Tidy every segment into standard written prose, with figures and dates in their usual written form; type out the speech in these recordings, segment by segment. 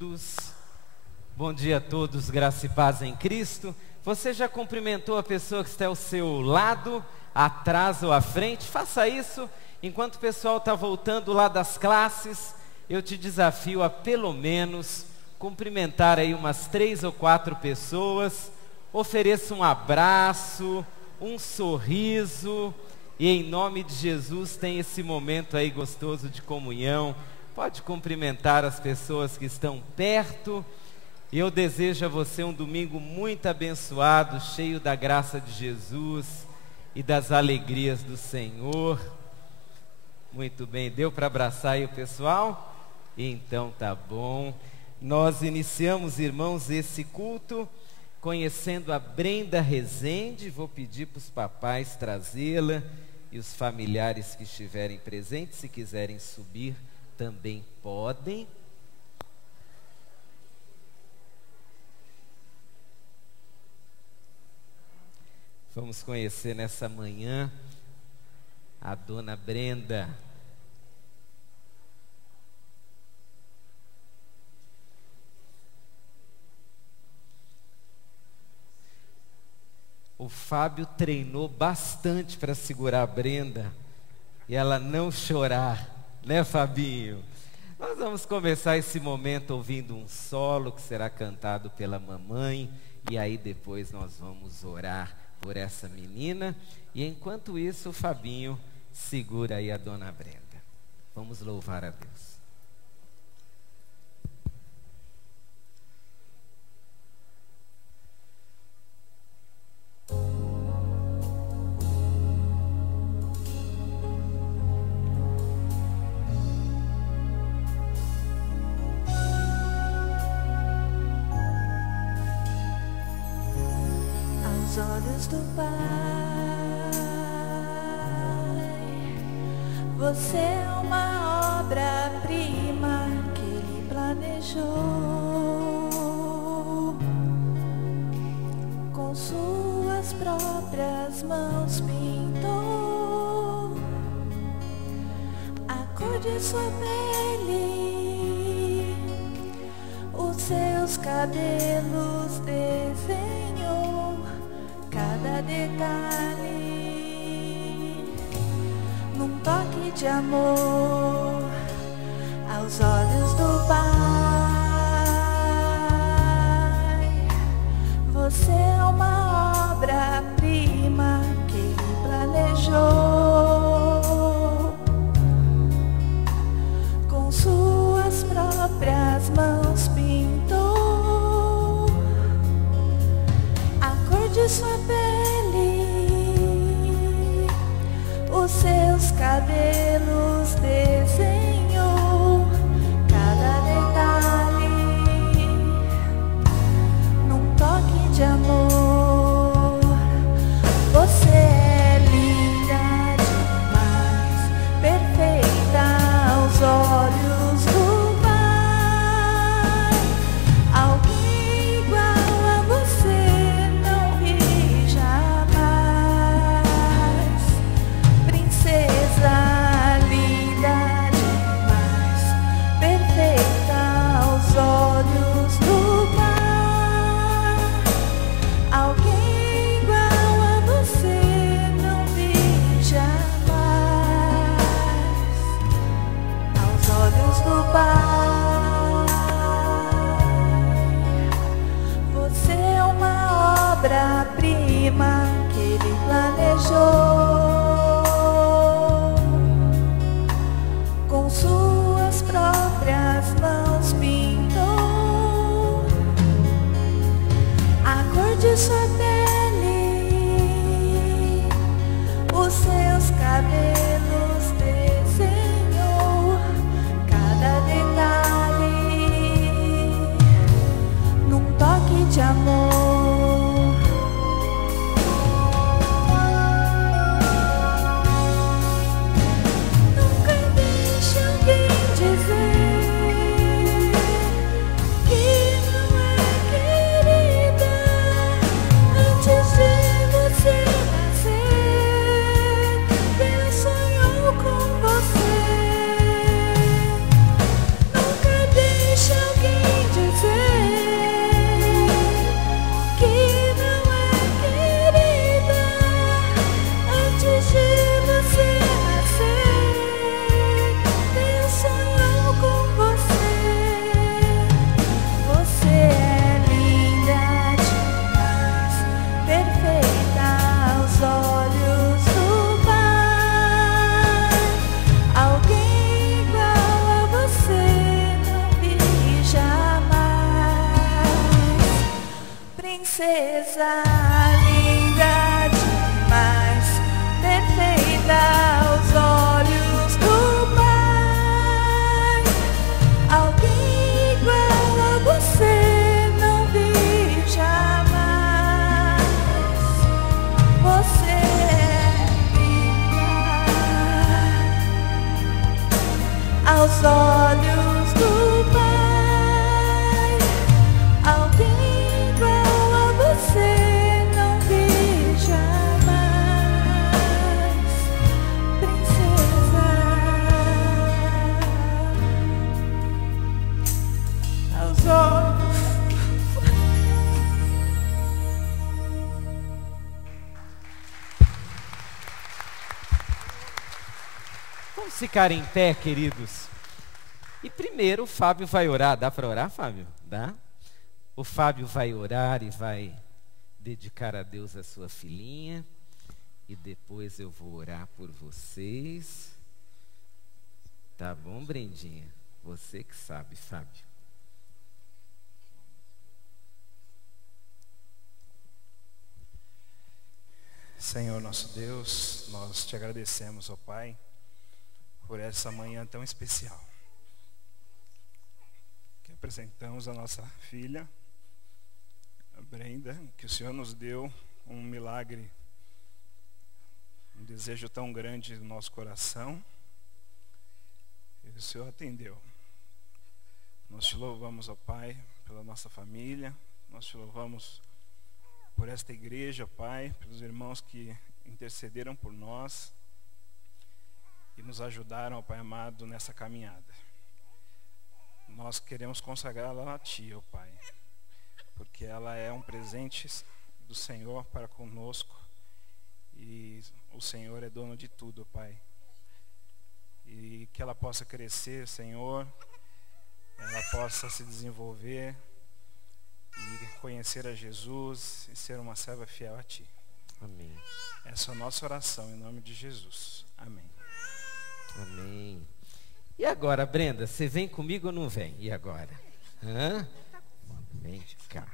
todos. Bom dia a todos, graça e paz em Cristo. Você já cumprimentou a pessoa que está ao seu lado, atrás ou à frente? Faça isso. Enquanto o pessoal está voltando lá das classes, eu te desafio a pelo menos cumprimentar aí umas 3 ou 4 pessoas. Ofereça um abraço, um sorriso, e em nome de Jesus tem esse momento aí gostoso de comunhão. Pode cumprimentar as pessoas que estão perto. E eu desejo a você um domingo muito abençoado, cheio da graça de Jesus e das alegrias do Senhor. Muito bem, deu para abraçar aí o pessoal? Então tá bom. Nós iniciamos, irmãos, esse culto conhecendo a Brenda Rezende. Vou pedir para os papais trazê-la e os familiares que estiverem presentes, se quiserem subir, também podem. Vamos conhecer nessa manhã a dona Brenda. O Fábio treinou bastante para segurar a Brenda e ela não chorar, né, Fabinho? Nós vamos começar esse momento ouvindo um solo que será cantado pela mamãe, e aí depois nós vamos orar por essa menina. E enquanto isso, o Fabinho segura aí a dona Brenda. Vamos louvar a Deus. Aos olhos do Pai, você é uma obra-prima que Ele planejou. Com suas próprias mãos pintou a cor de sua pele, os seus cabelos desenhou cada detalhe, num toque de amor. Aos olhos do Pai, você é uma obra-prima que Ele planejou. Com suas próprias mãos pintou a cor de sua pele, os seus cabelos desenhou cada detalhe, num toque de amor. Você é linda demais, perfeita aos olhos do Pai. Alguém igual a você não vi jamais. Princesa linda demais, perfeita aos olhos do Pai. Alguém igual a você não vi jamais. Aos olhos do Pai, você é uma obra-prima que Ele planejou. Com suas próprias mãos pintou a cor de sua pele, os seus cabelos desenhou cada detalhe, num toque de amor. Nunca deixe alguém dizer que não é querida antes de você nascer. Penso aos olhos do Pai. Alguém igual a você não vi jamais, princesa. Aos olhos. Vamos ficar em pé, queridos. E primeiro o Fábio vai orar. Dá para orar, Fábio? Dá? O Fábio vai orar e vai dedicar a Deus a sua filhinha. E depois eu vou orar por vocês. Tá bom, Brendinha? Você que sabe, Fábio. Senhor nosso Deus, nós te agradecemos, ó Pai, por essa manhã tão especial, que apresentamos a nossa filha, a Brenda, que o Senhor nos deu um milagre, um desejo tão grande no nosso coração, e o Senhor atendeu. Nós te louvamos, ó Pai, pela nossa família, nós te louvamos por esta igreja, Pai, pelos irmãos que intercederam por nós e nos ajudaram, ó Pai amado, nessa caminhada. Nós queremos consagrá-la a Ti, ó Pai, porque ela é um presente do Senhor para conosco e o Senhor é dono de tudo, ó Pai. E que ela possa crescer, Senhor, ela possa se desenvolver e conhecer a Jesus e ser uma serva fiel a Ti. Amém. Essa é a nossa oração em nome de Jesus. Amém. Amém. E agora, Brenda, você vem comigo ou não vem? E agora? Hã? Vem cá.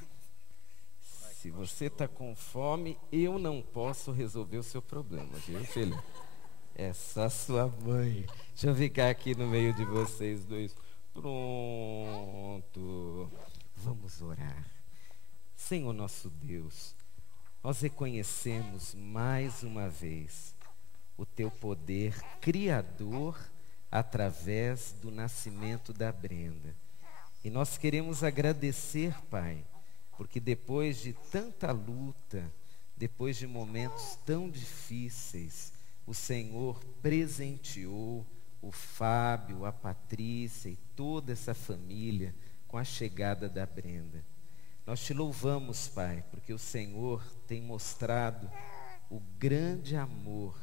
Se você está com fome, eu não posso resolver o seu problema, viu, filho? É só sua mãe. Deixa eu ficar aqui no meio de vocês dois. Pronto. Vamos orar. Senhor nosso Deus, nós reconhecemos mais uma vez o Teu poder criador através do nascimento da Brenda. E nós queremos agradecer, Pai, porque depois de tanta luta, depois de momentos tão difíceis, o Senhor presenteou o Fábio, a Patrícia e toda essa família com a chegada da Brenda. Nós te louvamos, Pai, porque o Senhor tem mostrado o grande amor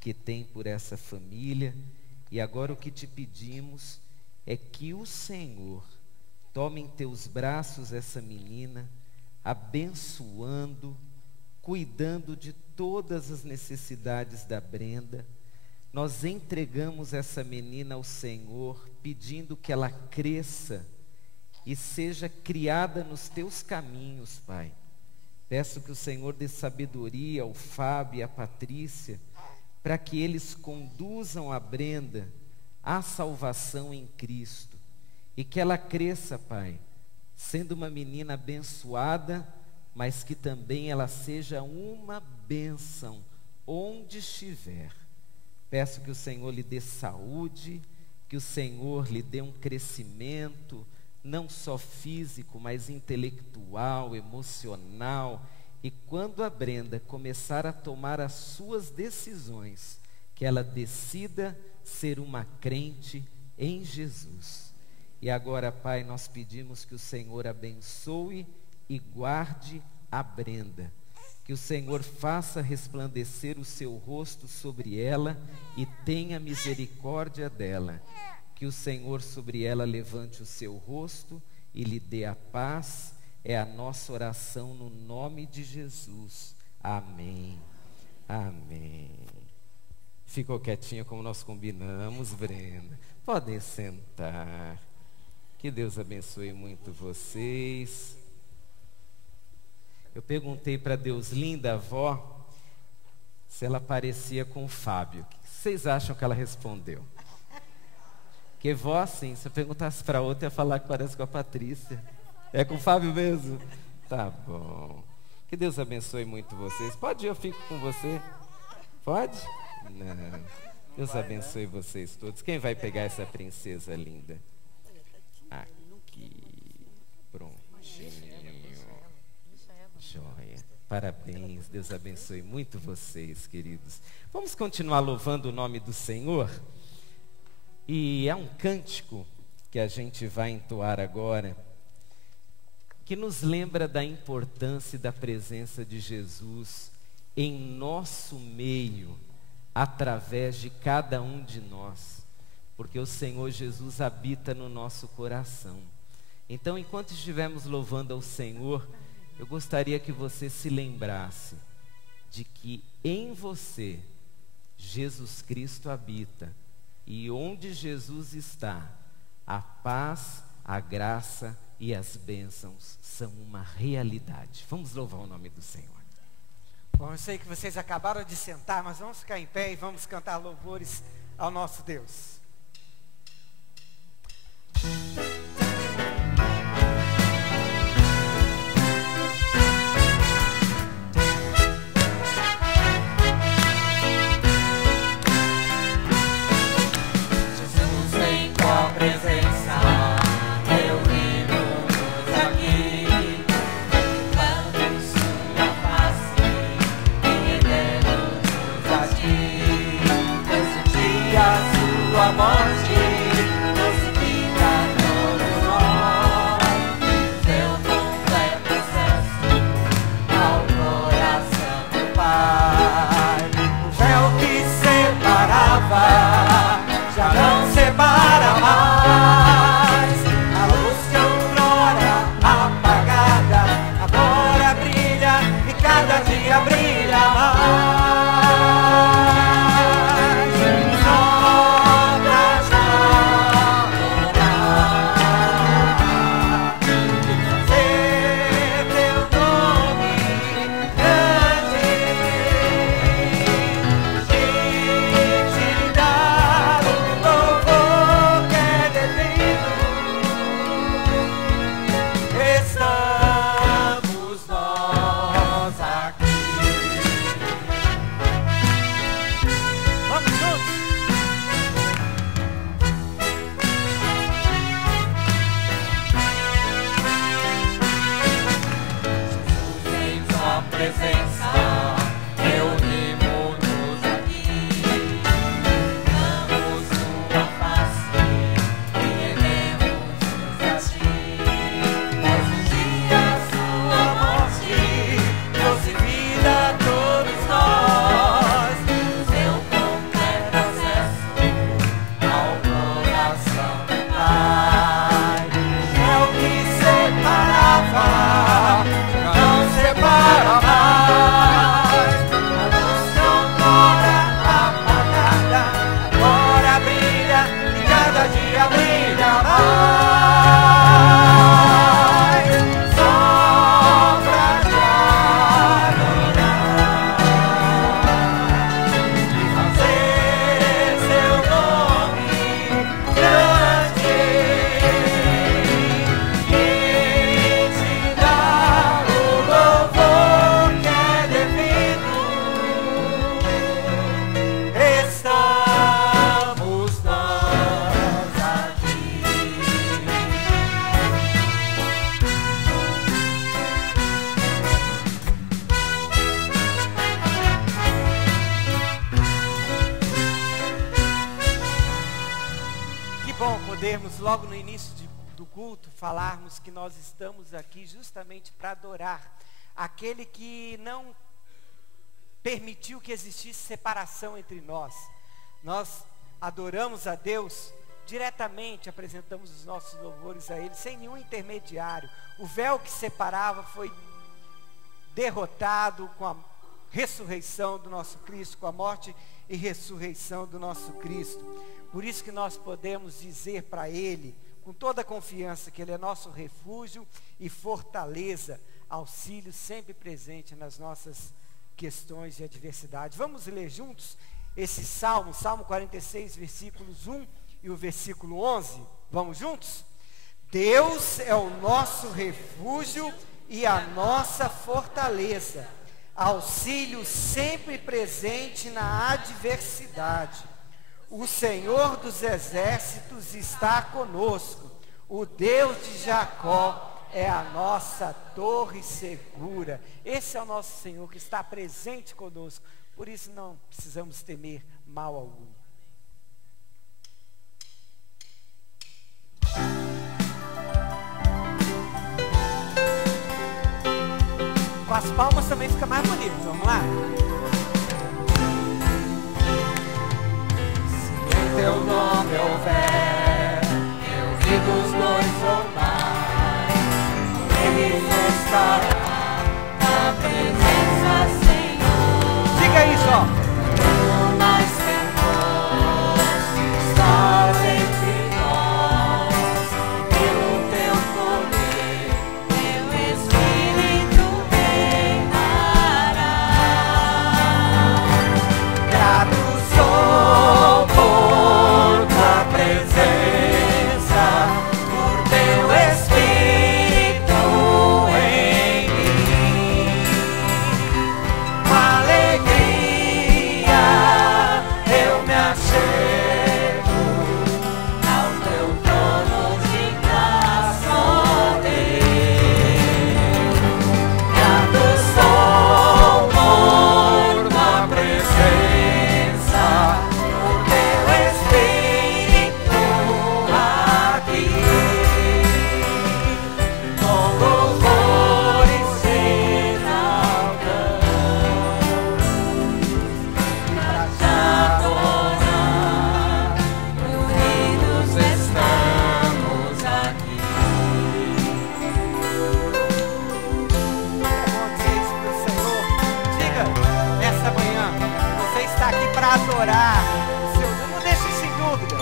que tem por essa família, e agora o que te pedimos é que o Senhor tome em teus braços essa menina, abençoando, cuidando de todas as necessidades da Brenda. Nós entregamos essa menina ao Senhor, pedindo que ela cresça e seja criada nos teus caminhos, Pai. Peço que o Senhor dê sabedoria ao Fábio e à Patrícia, para que eles conduzam a Brenda à salvação em Cristo, e que ela cresça, Pai, sendo uma menina abençoada, mas que também ela seja uma bênção onde estiver. Peço que o Senhor lhe dê saúde, que o Senhor lhe dê um crescimento, não só físico, mas intelectual, emocional. E quando a Brenda começar a tomar as suas decisões, que ela decida ser uma crente em Jesus. E agora, Pai, nós pedimos que o Senhor abençoe e guarde a Brenda. Que o Senhor faça resplandecer o seu rosto sobre ela e tenha misericórdia dela. Que o Senhor sobre ela levante o seu rosto e lhe dê a paz. É a nossa oração no nome de Jesus. Amém. Amém. Ficou quietinha como nós combinamos, Brenda. Podem sentar. Que Deus abençoe muito vocês. Eu perguntei para Deus linda, avó, se ela parecia com o Fábio. O que vocês acham que ela respondeu? Porque vó, assim, se eu perguntasse para outra, ia falar que parece com a Patrícia. É com o Fábio mesmo? Tá bom. Que Deus abençoe muito vocês. Pode ir, eu fico com você? Pode? Não. Deus abençoe vocês todos. Quem vai pegar essa princesa linda? Aqui. Prontinho. Joia. Parabéns. Deus abençoe muito vocês, queridos. Vamos continuar louvando o nome do Senhor? E é um cântico que a gente vai entoar agora, que nos lembra da importância e da presença de Jesus em nosso meio, através de cada um de nós, porque o Senhor Jesus habita no nosso coração. Então, enquanto estivermos louvando ao Senhor, eu gostaria que você se lembrasse de que em você Jesus Cristo habita, e onde Jesus está, a paz, a graça e as bênçãos são uma realidade. Vamos louvar o nome do Senhor. Bom, eu sei que vocês acabaram de sentar, mas vamos ficar em pé e vamos cantar louvores ao nosso Deus. Logo no início do culto, falarmos que nós estamos aqui justamente para adorar aquele que não permitiu que existisse separação entre nós. Nós adoramos a Deus diretamente, apresentamos os nossos louvores a Ele, sem nenhum intermediário. O véu que separava foi derrotado com a ressurreição do nosso Cristo, com a morte e ressurreição do nosso Cristo. Por isso que nós podemos dizer para Ele, com toda a confiança, que Ele é nosso refúgio e fortaleza, auxílio sempre presente nas nossas questões de adversidade. Vamos ler juntos esse Salmo 46, versículos 1 e o versículo 11. Vamos juntos? Deus é o nosso refúgio e a nossa fortaleza, auxílio sempre presente na adversidade. O Senhor dos exércitos está conosco. O Deus de Jacó é a nossa torre segura. Esse é o nosso Senhor que está presente conosco. Por isso não precisamos temer mal algum. Com as palmas também fica mais bonito. Vamos lá? Se em teu nome houver reunidos dois ou mais, Ele estará na presença, Senhor. Diga isso, ó. Mas Senhor, estás entre nós, pelo teu poder, teu Espírito reinará. Grato sou por tua presença, por teu Espírito em mim. Com alegria eu me achego ao teu trono de graça, ó Deus. Grato sou por tua presença, por teu Espírito aqui. Com louvores exaltamos pra te adorar, unidos estamos aqui. É bom dizer isso pro Senhor. Diga, nessa manhã, você está aqui para adorar o seu Deus. Não deixe isso em dúvida.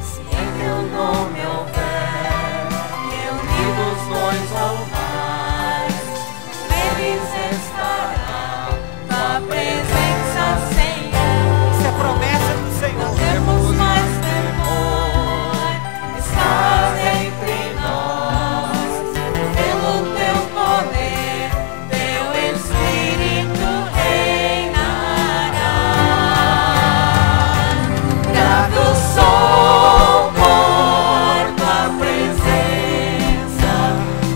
Se em teu nome houver reunidos dois ou mais, neles estará tua presença, Senhor. Isso é promessa do Senhor. Não temos mais temor, estás entre nós, pelo teu poder, teu Espírito reinará. Grato sou por tua presença,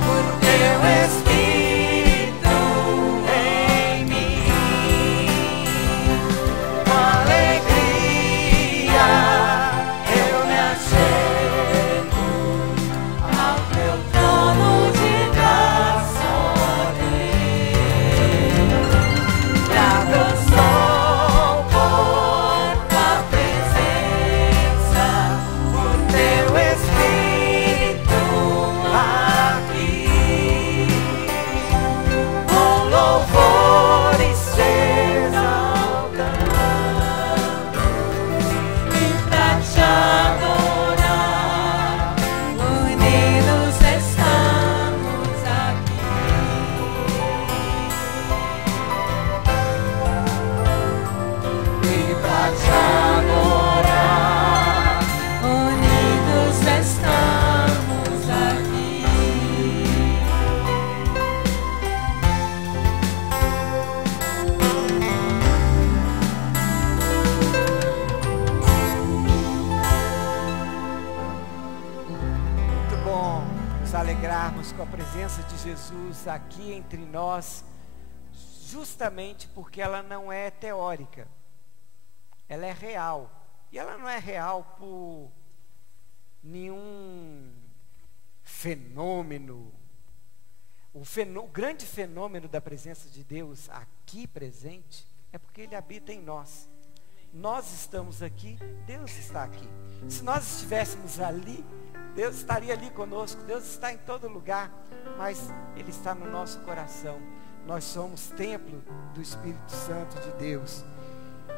por teu Espírito em mim. Com alegria eu me achego ao teu trono de graça, ó Deus. Grato sou por tua presença, por teu Espírito aqui. Com louvores exaltamos e pra te adorar, unidos estamos aqui. E pra te adorar, unidos estamos aqui. Muito bom nos alegrarmos com a presença de Jesus aqui entre nós, justamente porque ela não é teórica, ela é real. E ela não é real por nenhum fenômeno. O grande fenômeno da presença de Deus aqui presente é porque Ele habita em nós. Nós estamos aqui, Deus está aqui. Se nós estivéssemos ali, Deus estaria ali conosco. Deus está em todo lugar, mas Ele está no nosso coração. Nós somos templo do Espírito Santo de Deus.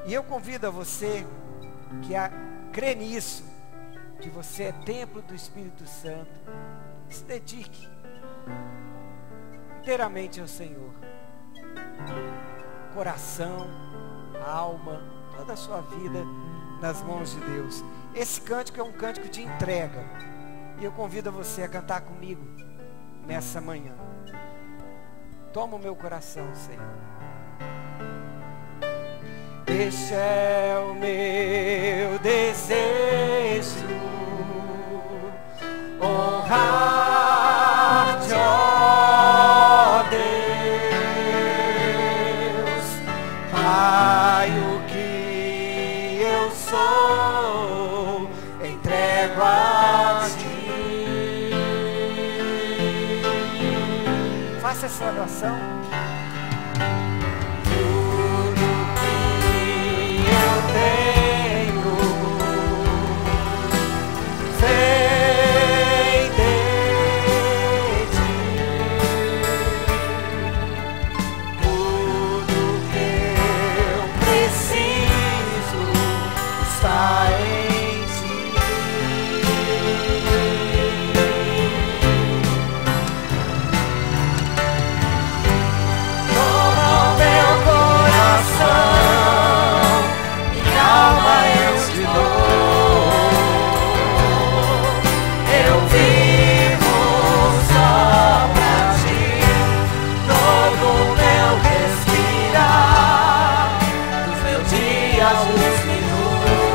E eu convido a você que crê nisso, que você é templo do Espírito Santo, se dedique inteiramente ao Senhor. Coração, alma, toda a sua vida nas mãos de Deus. Esse cântico é um cântico de entrega. E eu convido você a cantar comigo nessa manhã. Toma o meu coração, Senhor. Este é o meu eu sou, entrego a ti. Faça essa oração. Tudo que eu tenho vem de ti. Tudo que eu preciso está em ti. Toma o meu coração, minha alma eu te dou. Eu vivo só pra ti, todo o meu respirar, dos meus dias, os minutos,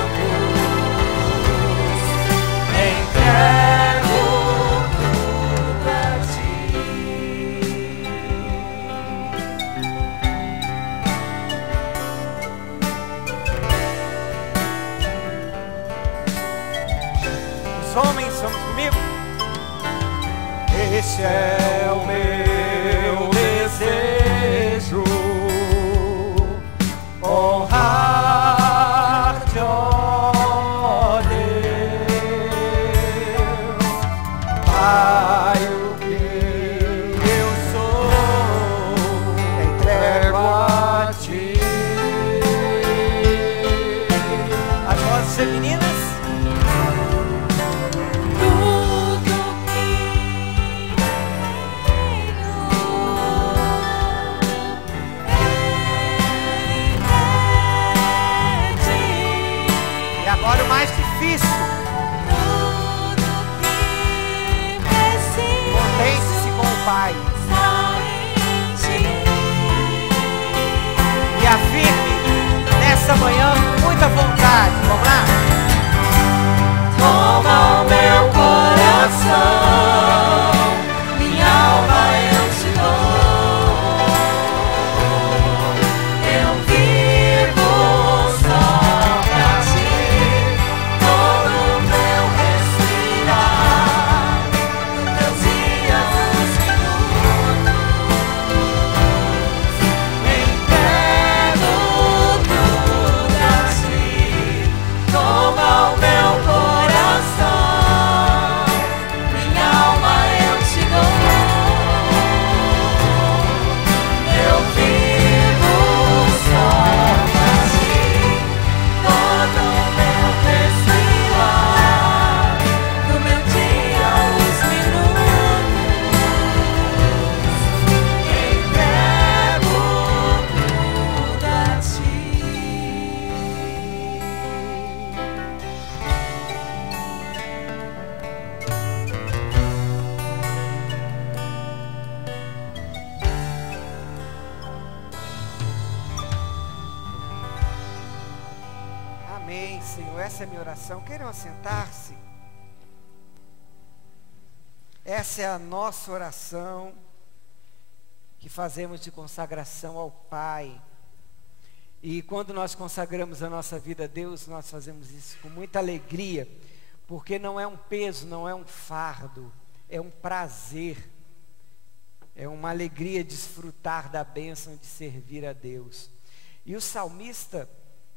entrego tudo a ti. Os homens, vamos comigo? Este é o meu desejo, honrar-te, ó Deus. Pai, o que eu sou, entrego a ti. As vozes femininas. Tudo que tenho é de E agora o mais difícil. tudo que preciso Contente-se com o Pai está em ti. e afirme nessa manhã com muita vontade. Vamos lá? Toma o meu coração, minha alma eu te dou. Eu vivo só pra ti, todo o meu respirar, dos meus dias, os minutos, entrego tudo a ti. Toma o meu coração, minha alma eu te dou. Eu vivo só pra ti, todo o meu respirar, do meu dia, os minutos, entrego tudo a ti. Amém, Senhor. Essa é a minha oração. Queiram assentar-se? Essa é a nossa oração que fazemos de consagração ao Pai. E quando nós consagramos a nossa vida a Deus, nós fazemos isso com muita alegria, porque não é um peso, não é um fardo, é um prazer, é uma alegria desfrutar da bênção de servir a Deus. E o salmista,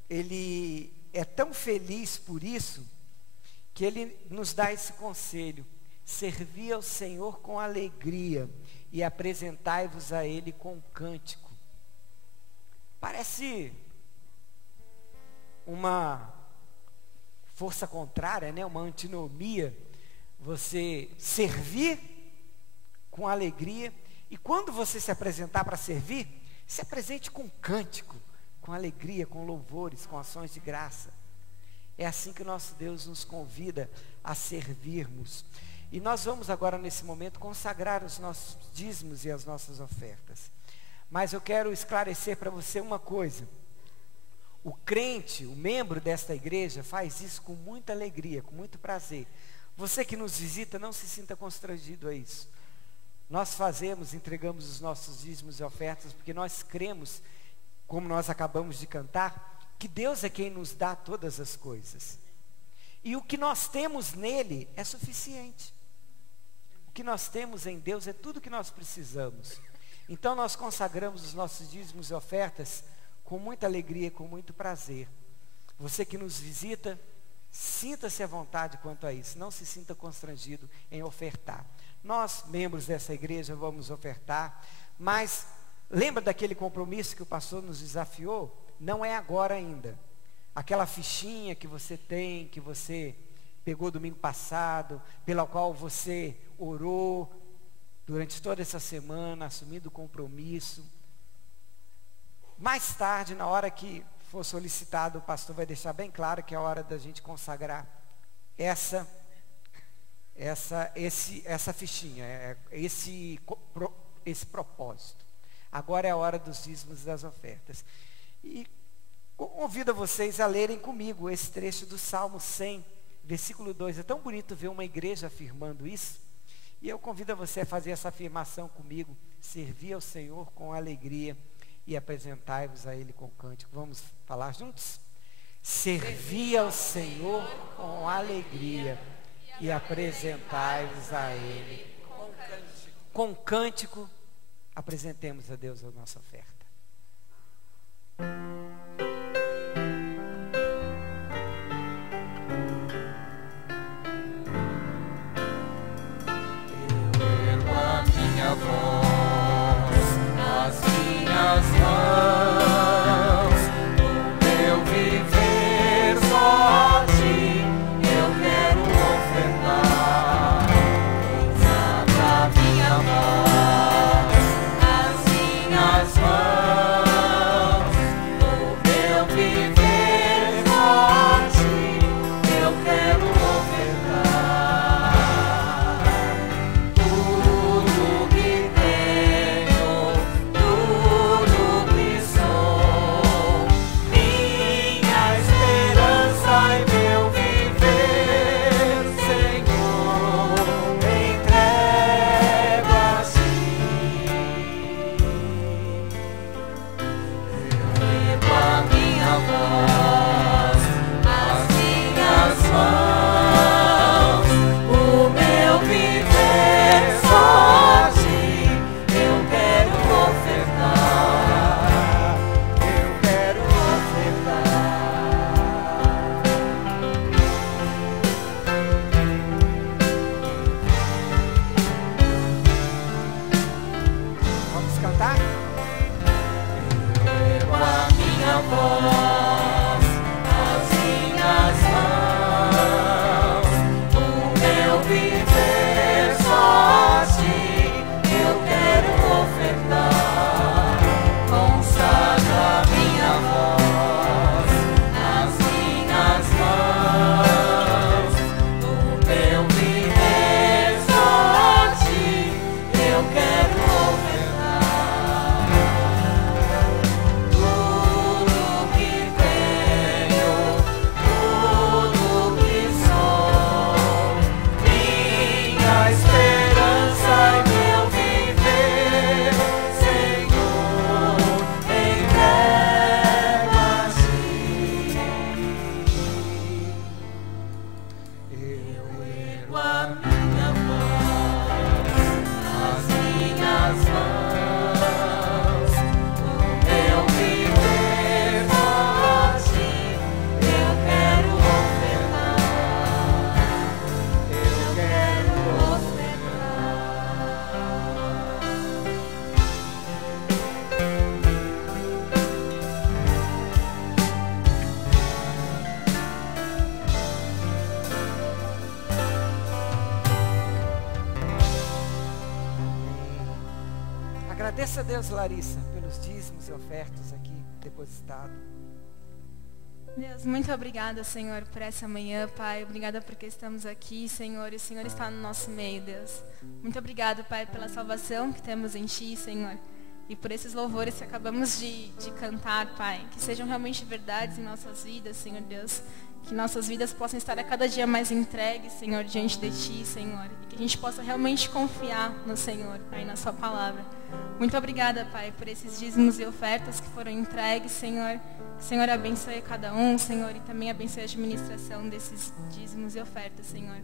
ele é tão feliz por isso, que ele nos dá esse conselho: servi ao Senhor com alegria e apresentai-vos a Ele com cântico. Parece uma força contrária, né? Uma antinomia. Você servir com alegria, e quando você se apresentar para servir, se apresente com cântico, com alegria, com louvores, com ações de graça. É assim que o nosso Deus nos convida a servirmos. E nós vamos agora, nesse momento, consagrar os nossos dízimos e as nossas ofertas. Mas eu quero esclarecer para você uma coisa: o crente, o membro desta igreja, faz isso com muita alegria, com muito prazer. Você que nos visita, não se sinta constrangido a isso. Nós fazemos, entregamos os nossos dízimos e ofertas, porque nós cremos, como nós acabamos de cantar, que Deus é quem nos dá todas as coisas. E o que nós temos nele é suficiente. O que nós temos em Deus é tudo que nós precisamos. Então nós consagramos os nossos dízimos e ofertas com muita alegria, com muito prazer. Você que nos visita, sinta-se à vontade quanto a isso. Não se sinta constrangido em ofertar. Nós, membros dessa igreja, vamos ofertar. Mas lembra daquele compromisso que o pastor nos desafiou? Não é agora ainda. Aquela fichinha que você tem, que você pegou domingo passado, pela qual você orou durante toda essa semana, assumindo o compromisso. Mais tarde, na hora que for solicitado, o pastor vai deixar bem claro que é a hora da gente consagrar essa fichinha, esse propósito. Agora é a hora dos dízimos e das ofertas. E convido vocês a lerem comigo esse trecho do Salmo 100, versículo 2. É tão bonito ver uma igreja afirmando isso. E eu convido você a fazer essa afirmação comigo. Servir ao Senhor com alegria e apresentai-vos a Ele com cântico. Vamos falar juntos? Servir ao Senhor com alegria e apresentai-vos a Ele com cântico. Apresentemos a Deus a nossa oferta. Agradeça a Deus, Larissa, pelos dízimos e ofertas aqui depositados. Deus, muito obrigada, Senhor, por essa manhã, Pai. Obrigada porque estamos aqui, Senhor, e o Senhor está no nosso meio, Deus. Muito obrigado, Pai, pela salvação que temos em Ti, Senhor. E por esses louvores que acabamos de cantar, Pai. Que sejam realmente verdades em nossas vidas, Senhor Deus. Que nossas vidas possam estar a cada dia mais entregues, Senhor, diante de Ti, Senhor. E que a gente possa realmente confiar no Senhor, Pai, na Sua palavra. Muito obrigada, Pai, por esses dízimos e ofertas que foram entregues, Senhor. Que o Senhor abençoe cada um, Senhor, e também abençoe a administração desses dízimos e ofertas, Senhor.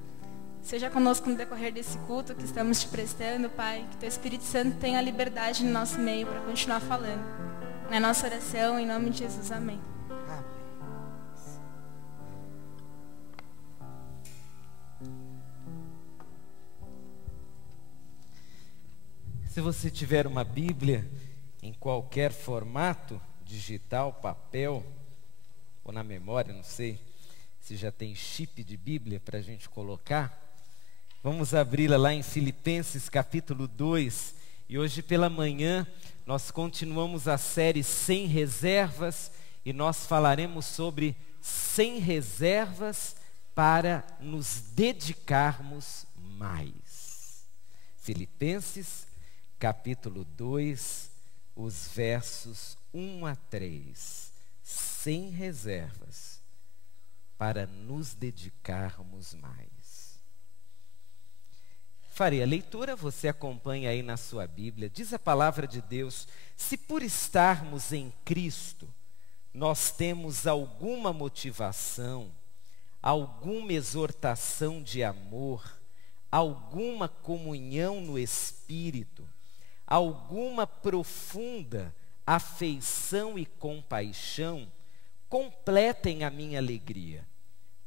Seja conosco no decorrer desse culto que estamos te prestando, Pai. Que teu Espírito Santo tenha liberdade no nosso meio para continuar falando. É a nossa oração, em nome de Jesus. Amém. Se você tiver uma Bíblia em qualquer formato, digital, papel ou na memória, não sei se já tem chip de Bíblia para a gente colocar, vamos abri-la lá em Filipenses capítulo 2. E hoje pela manhã nós continuamos a série Sem Reservas e nós falaremos sobre sem reservas para nos dedicarmos mais. Filipenses capítulo 2, os versos 1 a 3. Sem reservas para nos dedicarmos mais. Farei a leitura, você acompanha aí na sua Bíblia. Diz a palavra de Deus: se por estarmos em Cristo, nós temos alguma motivação, alguma exortação de amor, alguma comunhão no Espírito, alguma profunda afeição e compaixão, completem a minha alegria,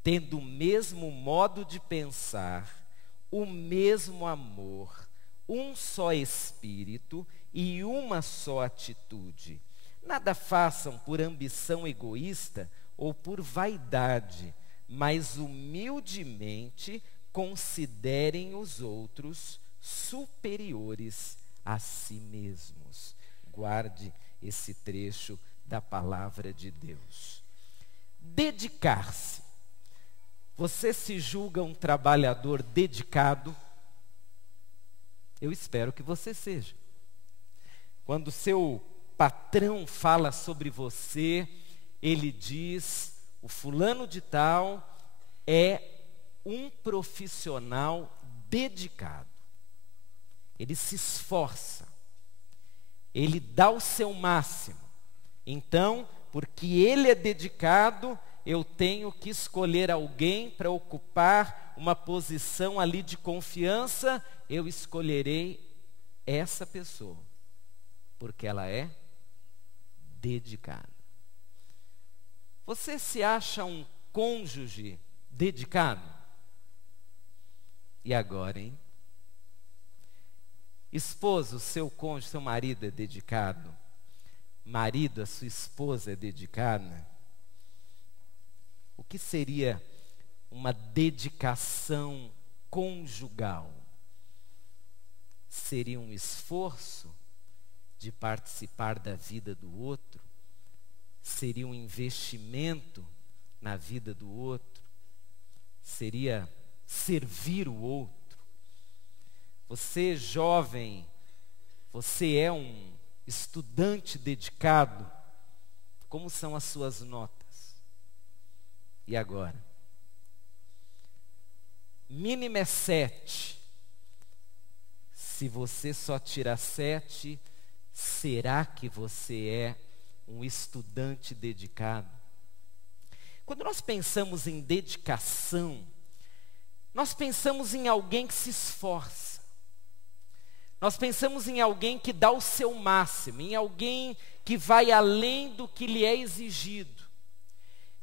tendo o mesmo modo de pensar, o mesmo amor, um só Espírito e uma só atitude. Nada façam por ambição egoísta ou por vaidade, mas humildemente considerem os outros superiores a si mesmos. Guarde esse trecho da palavra de Deus. Dedicar-se. Você se julga um trabalhador dedicado? Eu espero que você seja. Quando seu patrão fala sobre você, ele diz: o fulano de tal é um profissional dedicado. Ele se esforça, ele dá o seu máximo. Então, porque ele é dedicado, eu tenho que escolher alguém para ocupar uma posição ali de confiança. Eu escolherei essa pessoa, porque ela é dedicada. Você se acha um cônjuge dedicado? E agora, hein? Esposo, seu cônjuge, seu marido é dedicado? Marido, a sua esposa é dedicada? O que seria uma dedicação conjugal? Seria um esforço de participar da vida do outro? Seria um investimento na vida do outro? Seria servir o outro? Você, jovem, você é um estudante dedicado? Como são as suas notas? E agora? Mínimo é 7. Se você só tira 7, será que você é um estudante dedicado? Quando nós pensamos em dedicação, nós pensamos em alguém que se esforça. Nós pensamos em alguém que dá o seu máximo, em alguém que vai além do que lhe é exigido.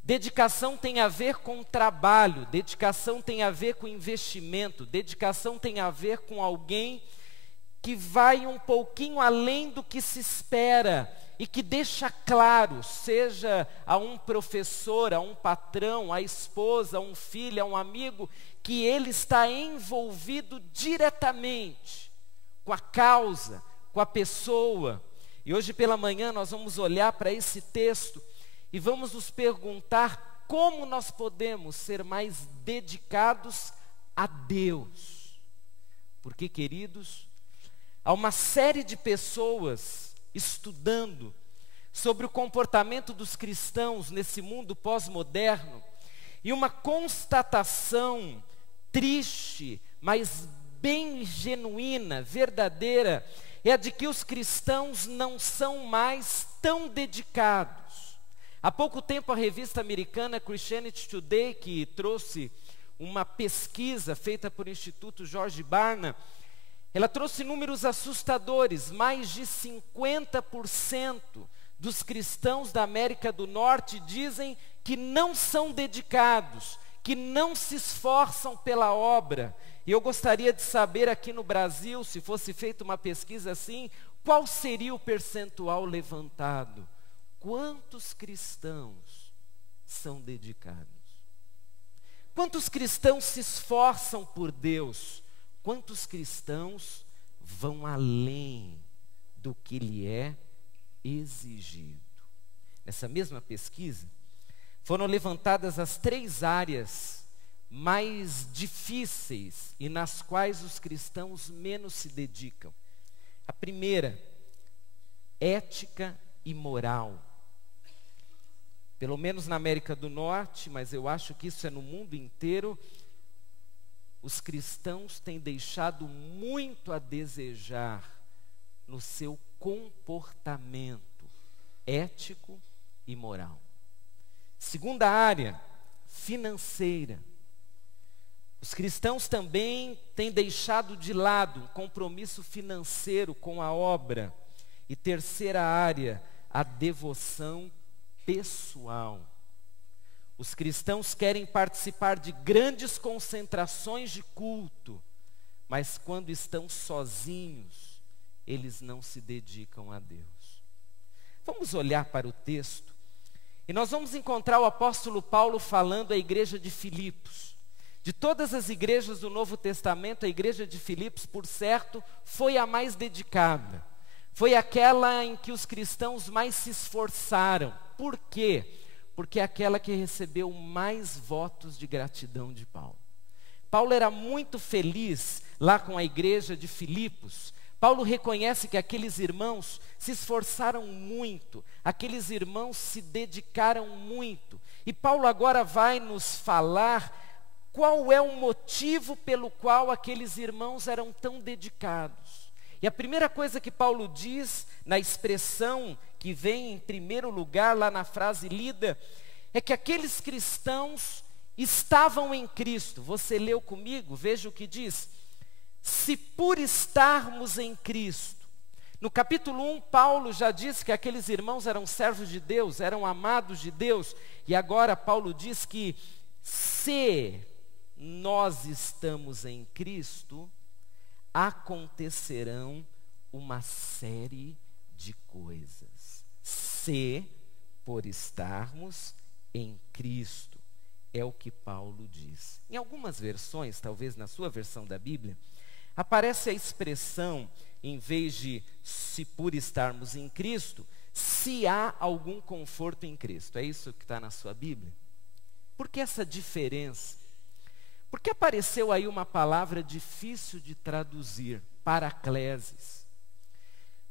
Dedicação tem a ver com trabalho, dedicação tem a ver com investimento, dedicação tem a ver com alguém que vai um pouquinho além do que se espera e que deixa claro, seja a um professor, a um patrão, a esposa, a um filho, a um amigo, que ele está envolvido diretamente com a causa, com a pessoa. E hoje pela manhã nós vamos olhar para esse texto e vamos nos perguntar como nós podemos ser mais dedicados a Deus. Porque, queridos, há uma série de pessoas estudando sobre o comportamento dos cristãos nesse mundo pós-moderno, e uma constatação triste, mas bem genuína, verdadeira, é a de que os cristãos não são mais tão dedicados. Há pouco tempo a revista americana Christianity Today, que trouxe uma pesquisa feita por Instituto George Barna, ela trouxe números assustadores. Mais de 50% dos cristãos da América do Norte dizem que não são dedicados, que não se esforçam pela obra. E eu gostaria de saber aqui no Brasil, se fosse feita uma pesquisa assim, qual seria o percentual levantado? Quantos cristãos são dedicados? Quantos cristãos se esforçam por Deus? Quantos cristãos vão além do que lhe é exigido? Nessa mesma pesquisa, foram levantadas as 3 áreas mais difíceis e nas quais os cristãos menos se dedicam. A primeira, ética e moral. Pelo menos na América do Norte, mas eu acho que isso é no mundo inteiro, os cristãos têm deixado muito a desejar no seu comportamento ético e moral. Segunda área, financeira. Os cristãos também têm deixado de lado um compromisso financeiro com a obra. E terceira área, a devoção pessoal. Os cristãos querem participar de grandes concentrações de culto, mas quando estão sozinhos, eles não se dedicam a Deus. Vamos olhar para o texto e nós vamos encontrar o apóstolo Paulo falando à igreja de Filipos. De todas as igrejas do Novo Testamento, a igreja de Filipos, por certo, foi a mais dedicada. Foi aquela em que os cristãos mais se esforçaram. Por quê? Porque é aquela que recebeu mais votos de gratidão de Paulo. Paulo era muito feliz lá com a igreja de Filipos. Paulo reconhece que aqueles irmãos se esforçaram muito, aqueles irmãos se dedicaram muito. E Paulo agora vai nos falar qual é o motivo pelo qual aqueles irmãos eram tão dedicados. E a primeira coisa que Paulo diz na expressão que vem em primeiro lugar lá na frase lida, é que aqueles cristãos estavam em Cristo. Você leu comigo? Veja o que diz. Se por estarmos em Cristo. No capítulo 1, Paulo já disse que aqueles irmãos eram servos de Deus, eram amados de Deus. E agora Paulo diz que se nós estamos em Cristo, acontecerão uma série de coisas. Se por estarmos em Cristo, é o que Paulo diz. Em algumas versões, talvez na sua versão da Bíblia, aparece a expressão, em vez de se por estarmos em Cristo, se há algum conforto em Cristo. É isso que está na sua Bíblia? Por que essa diferença? Porque apareceu aí uma palavra difícil de traduzir, paracleses.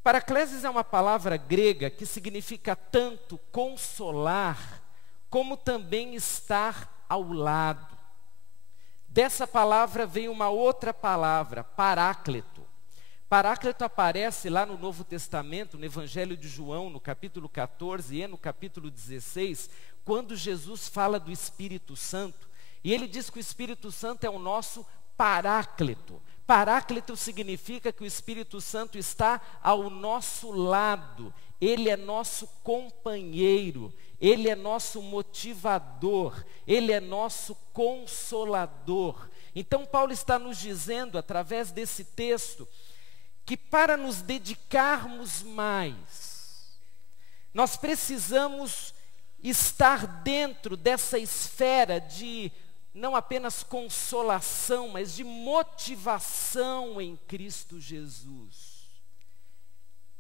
Paracleses é uma palavra grega que significa tanto consolar, como também estar ao lado. Dessa palavra vem uma outra palavra, paráclito. Paráclito aparece lá no Novo Testamento, no Evangelho de João, no capítulo 14 e no capítulo 16, quando Jesus fala do Espírito Santo. E ele diz que o Espírito Santo é o nosso paráclito. Paráclito significa que o Espírito Santo está ao nosso lado. Ele é nosso companheiro. Ele é nosso motivador. Ele é nosso consolador. Então Paulo está nos dizendo, através desse texto, que para nos dedicarmos mais, nós precisamos estar dentro dessa esfera de não apenas consolação, mas de motivação em Cristo Jesus.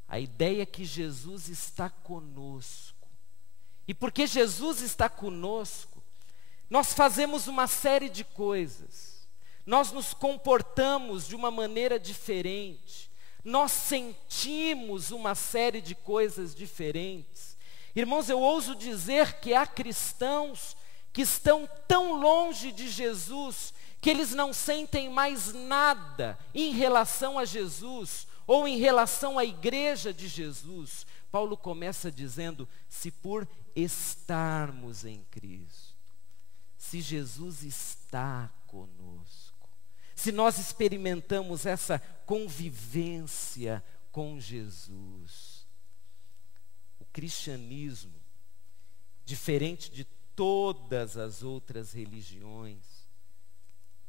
A ideia é que Jesus está conosco. E porque Jesus está conosco, nós fazemos uma série de coisas. Nós nos comportamos de uma maneira diferente. Nós sentimos uma série de coisas diferentes. Irmãos, eu ouso dizer que há cristãos que estão tão longe de Jesus, que eles não sentem mais nada em relação a Jesus, ou em relação à igreja de Jesus. Paulo começa dizendo, se por estarmos em Cristo, se Jesus está conosco, se nós experimentamos essa convivência com Jesus, o cristianismo, diferente de todas as outras religiões,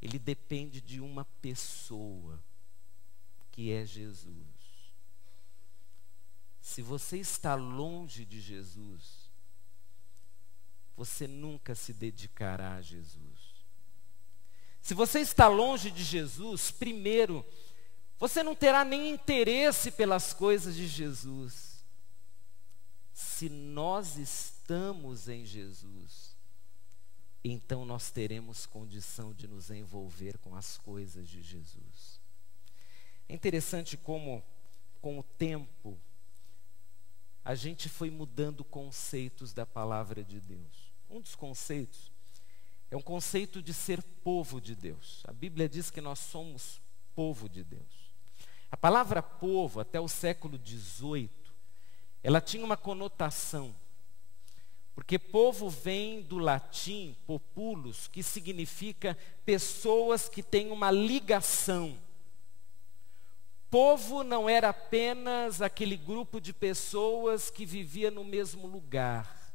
ele depende de uma pessoa, que é Jesus. Se você está longe de Jesus, você nunca se dedicará a Jesus. Se você está longe de Jesus, primeiro, você não terá nem interesse pelas coisas de Jesus. Se nós estamos em Jesus, então nós teremos condição de nos envolver com as coisas de Jesus. É interessante como, com o tempo, a gente foi mudando conceitos da palavra de Deus. Um dos conceitos é um conceito de ser povo de Deus. A Bíblia diz que nós somos povo de Deus. A palavra povo, até o século XVIII, ela tinha uma conotação. Porque povo vem do latim, populus, que significa pessoas que têm uma ligação. Povo não era apenas aquele grupo de pessoas que vivia no mesmo lugar.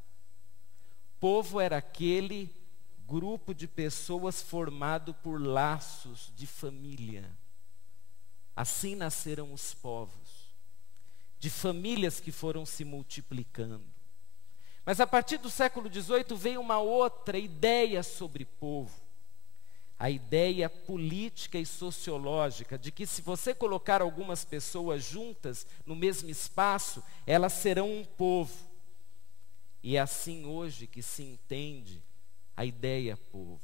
Povo era aquele grupo de pessoas formado por laços de família. Assim nasceram os povos, de famílias que foram se multiplicando. Mas a partir do século XVIII veio uma outra ideia sobre povo. A ideia política e sociológica de que se você colocar algumas pessoas juntas no mesmo espaço, elas serão um povo. E é assim hoje que se entende a ideia povo.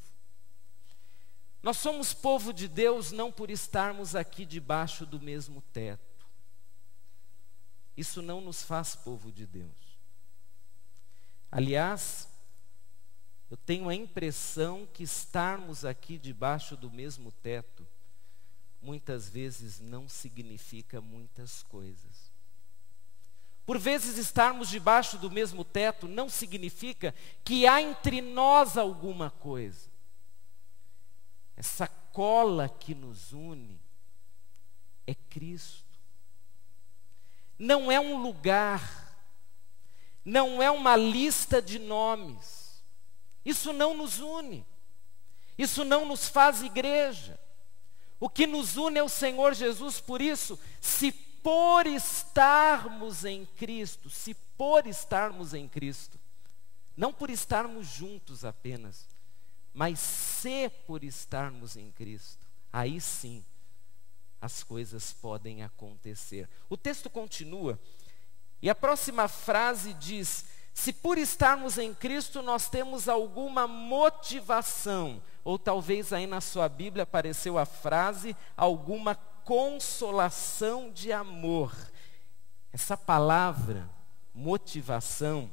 Nós somos povo de Deus não por estarmos aqui debaixo do mesmo teto. Isso não nos faz povo de Deus. Aliás, eu tenho a impressão que estarmos aqui debaixo do mesmo teto muitas vezes não significa muitas coisas. Por vezes estarmos debaixo do mesmo teto não significa que há entre nós alguma coisa. Essa cola que nos une é Cristo. Não é um lugar, não é uma lista de nomes. Isso não nos une, isso não nos faz igreja. O que nos une é o Senhor Jesus. Por isso, se por estarmos em Cristo, não por estarmos juntos apenas, mas se por estarmos em Cristo, aí sim as coisas podem acontecer. O texto continua, e a próxima frase diz: se por estarmos em Cristo nós temos alguma motivação, ou talvez aí na sua Bíblia apareceu a frase, alguma consolação de amor. Essa palavra, motivação,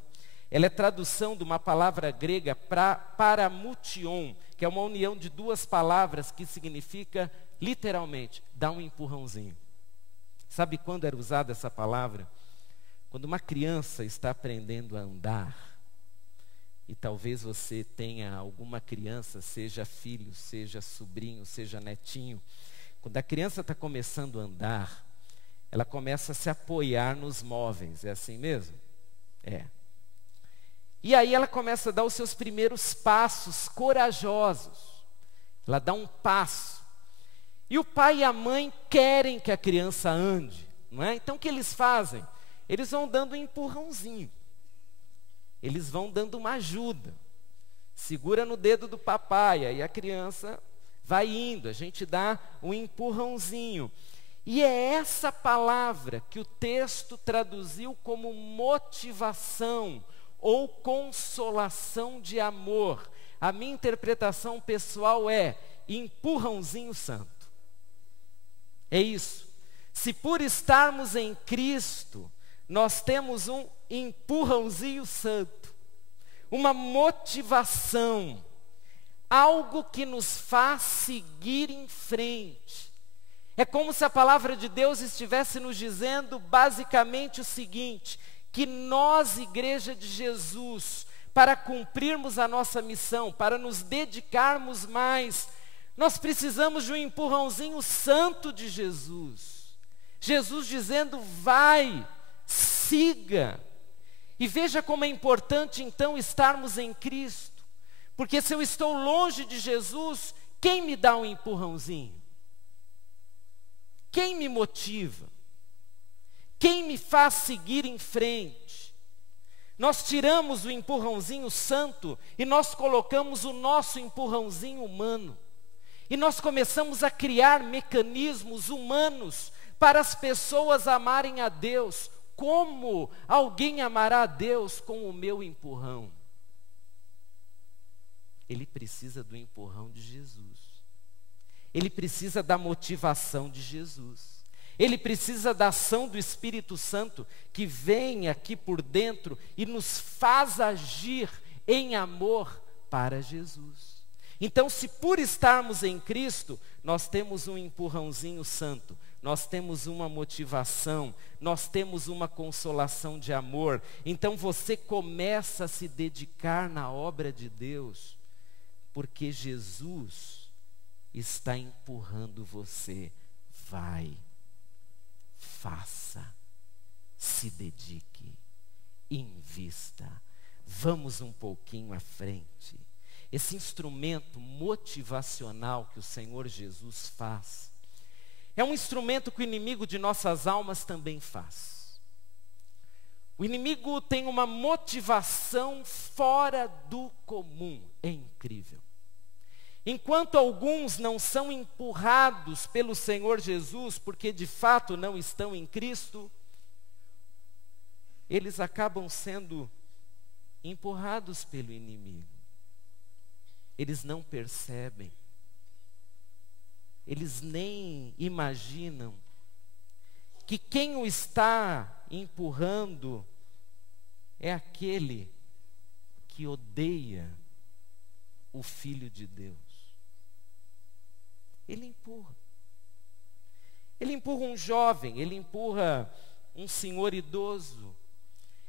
ela é tradução de uma palavra grega paramution, que é uma união de duas palavras que significa, literalmente, dar um empurrãozinho. Sabe quando era usada essa palavra? Quando uma criança está aprendendo a andar, e talvez você tenha alguma criança, seja filho, seja sobrinho, seja netinho, quando a criança está começando a andar, ela começa a se apoiar nos móveis, é assim mesmo? É. E aí ela começa a dar os seus primeiros passos corajosos, ela dá um passo, e o pai e a mãe querem que a criança ande, não é? Então o que eles fazem? Eles vão dando um empurrãozinho. Eles vão dando uma ajuda. Segura no dedo do papai, aí a criança vai indo. A gente dá um empurrãozinho. E é essa palavra que o texto traduziu como motivação ou consolação de amor. A minha interpretação pessoal é empurrãozinho santo. É isso. Se por estarmos em Cristo, nós temos um empurrãozinho santo, uma motivação, algo que nos faz seguir em frente. É como se a palavra de Deus estivesse nos dizendo basicamente o seguinte: que nós, Igreja de Jesus, para cumprirmos a nossa missão, para nos dedicarmos mais, nós precisamos de um empurrãozinho santo de Jesus. Jesus dizendo, vai, siga. E veja como é importante então estarmos em Cristo. Porque se eu estou longe de Jesus, quem me dá um empurrãozinho? Quem me motiva? Quem me faz seguir em frente? Nós tiramos o empurrãozinho santo e nós colocamos o nosso empurrãozinho humano. E nós começamos a criar mecanismos humanos para as pessoas amarem a Deus. Como alguém amará a Deus com o meu empurrão? Ele precisa do empurrão de Jesus. Ele precisa da motivação de Jesus. Ele precisa da ação do Espírito Santo que vem aqui por dentro e nos faz agir em amor para Jesus. Então, se por estarmos em Cristo, nós temos um empurrãozinho santo, nós temos uma motivação, nós temos uma consolação de amor, então você começa a se dedicar na obra de Deus, porque Jesus está empurrando você. Vai, faça, se dedique, invista, vamos um pouquinho à frente. Esse instrumento motivacional que o Senhor Jesus faz, é um instrumento que o inimigo de nossas almas também faz. O inimigo tem uma motivação fora do comum, é incrível. Enquanto alguns não são empurrados pelo Senhor Jesus, porque de fato não estão em Cristo, eles acabam sendo empurrados pelo inimigo. Eles não percebem, eles nem imaginam que quem o está empurrando é aquele que odeia o Filho de Deus. Ele empurra. Ele empurra um jovem, ele empurra um senhor idoso,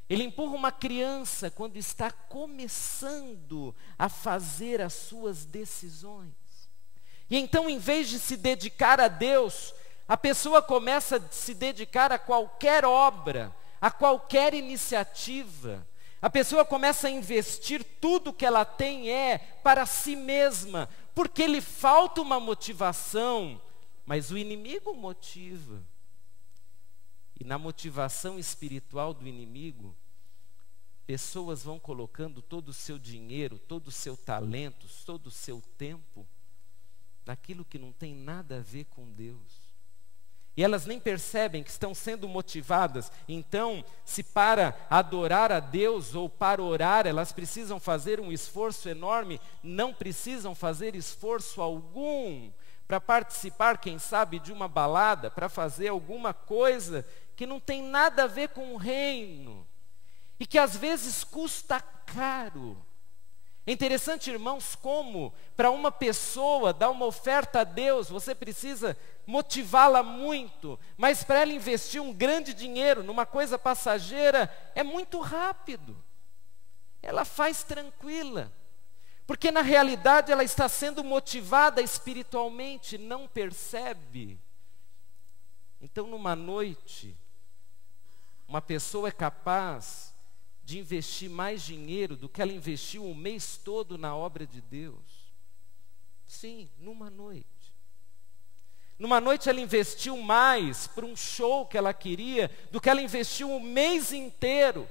ele empurra uma criança quando está começando a fazer as suas decisões. E então, em vez de se dedicar a Deus, a pessoa começa a se dedicar a qualquer obra, a qualquer iniciativa. A pessoa começa a investir tudo que ela tem para si mesma, porque lhe falta uma motivação, mas o inimigo motiva. E na motivação espiritual do inimigo, pessoas vão colocando todo o seu dinheiro, todo o seu talento, todo o seu tempo naquilo que não tem nada a ver com Deus. E elas nem percebem que estão sendo motivadas. Então, se para adorar a Deus ou para orar, elas precisam fazer um esforço enorme, não precisam fazer esforço algum para participar, quem sabe, de uma balada, para fazer alguma coisa que não tem nada a ver com o reino e que às vezes custa caro. É interessante, irmãos, como para uma pessoa dar uma oferta a Deus, você precisa motivá-la muito, mas para ela investir um grande dinheiro numa coisa passageira, é muito rápido. Ela faz tranquila, porque na realidade ela está sendo motivada espiritualmente, não percebe. Então, numa noite, uma pessoa é capaz de investir mais dinheiro do que ela investiu o mês todo na obra de Deus. Sim, numa noite. Numa noite ela investiu mais para um show que ela queria do que ela investiu o mês inteiro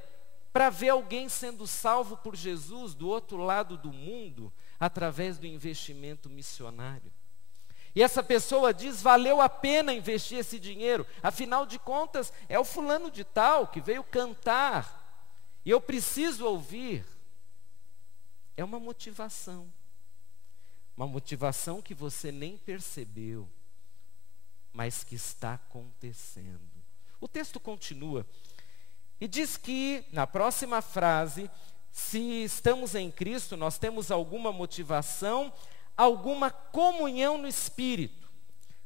para ver alguém sendo salvo por Jesus do outro lado do mundo através do investimento missionário. E essa pessoa diz, valeu a pena investir esse dinheiro, afinal de contas é o fulano de tal que veio cantar e eu preciso ouvir. É uma motivação que você nem percebeu, mas que está acontecendo. O texto continua e diz que, na próxima frase, se estamos em Cristo, nós temos alguma motivação, alguma comunhão no Espírito.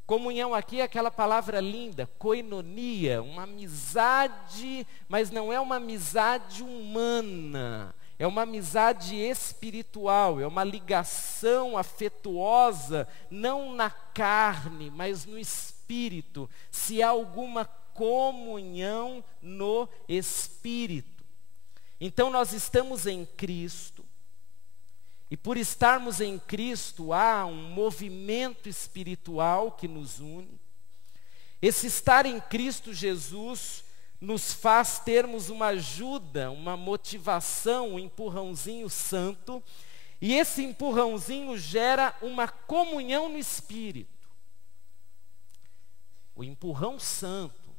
Comunhão aqui é aquela palavra linda, koinonia, uma amizade, mas não é uma amizade humana, é uma amizade espiritual, é uma ligação afetuosa, não na carne, mas no espírito, se há alguma comunhão no espírito. Então nós estamos em Cristo, e por estarmos em Cristo, há um movimento espiritual que nos une. Esse estar em Cristo Jesus nos faz termos uma ajuda, uma motivação, um empurrãozinho santo. E esse empurrãozinho gera uma comunhão no Espírito. O empurrão santo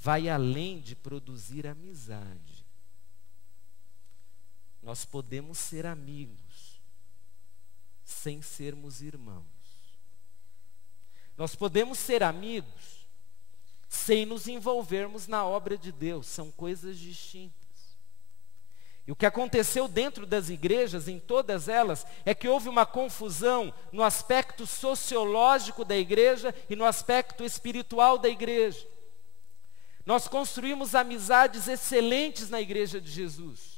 vai além de produzir amizade. Nós podemos ser amigos sem sermos irmãos. Nós podemos ser amigos sem nos envolvermos na obra de Deus. São coisas distintas. E o que aconteceu dentro das igrejas, em todas elas, é que houve uma confusão no aspecto sociológico da igreja e no aspecto espiritual da igreja. Nós construímos amizades excelentes na igreja de Jesus.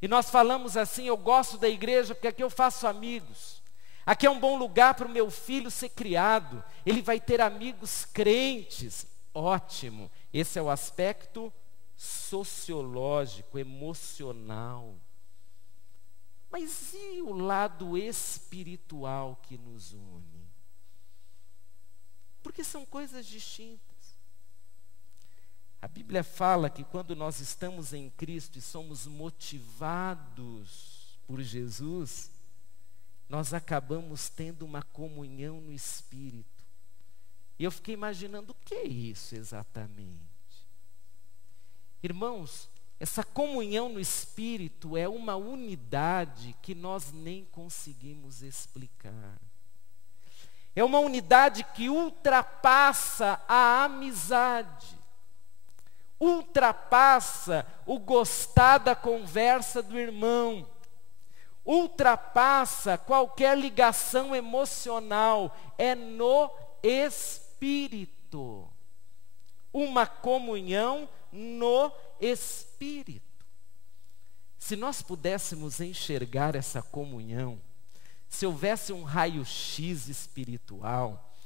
E nós falamos assim: eu gosto da igreja porque aqui eu faço amigos. Aqui é um bom lugar para o meu filho ser criado. Ele vai ter amigos crentes. Ótimo. Esse é o aspecto sociológico, emocional. Mas e o lado espiritual que nos une? Porque são coisas distintas. A Bíblia fala que quando nós estamos em Cristo e somos motivados por Jesus, nós acabamos tendo uma comunhão no Espírito. E eu fiquei imaginando o que é isso exatamente. Irmãos, essa comunhão no Espírito é uma unidade que nós nem conseguimos explicar. É uma unidade que ultrapassa a amizade. Ultrapassa o gostar da conversa do irmão, ultrapassa qualquer ligação emocional, é no Espírito, uma comunhão no Espírito. Se nós pudéssemos enxergar essa comunhão, se houvesse um raio-x espiritual,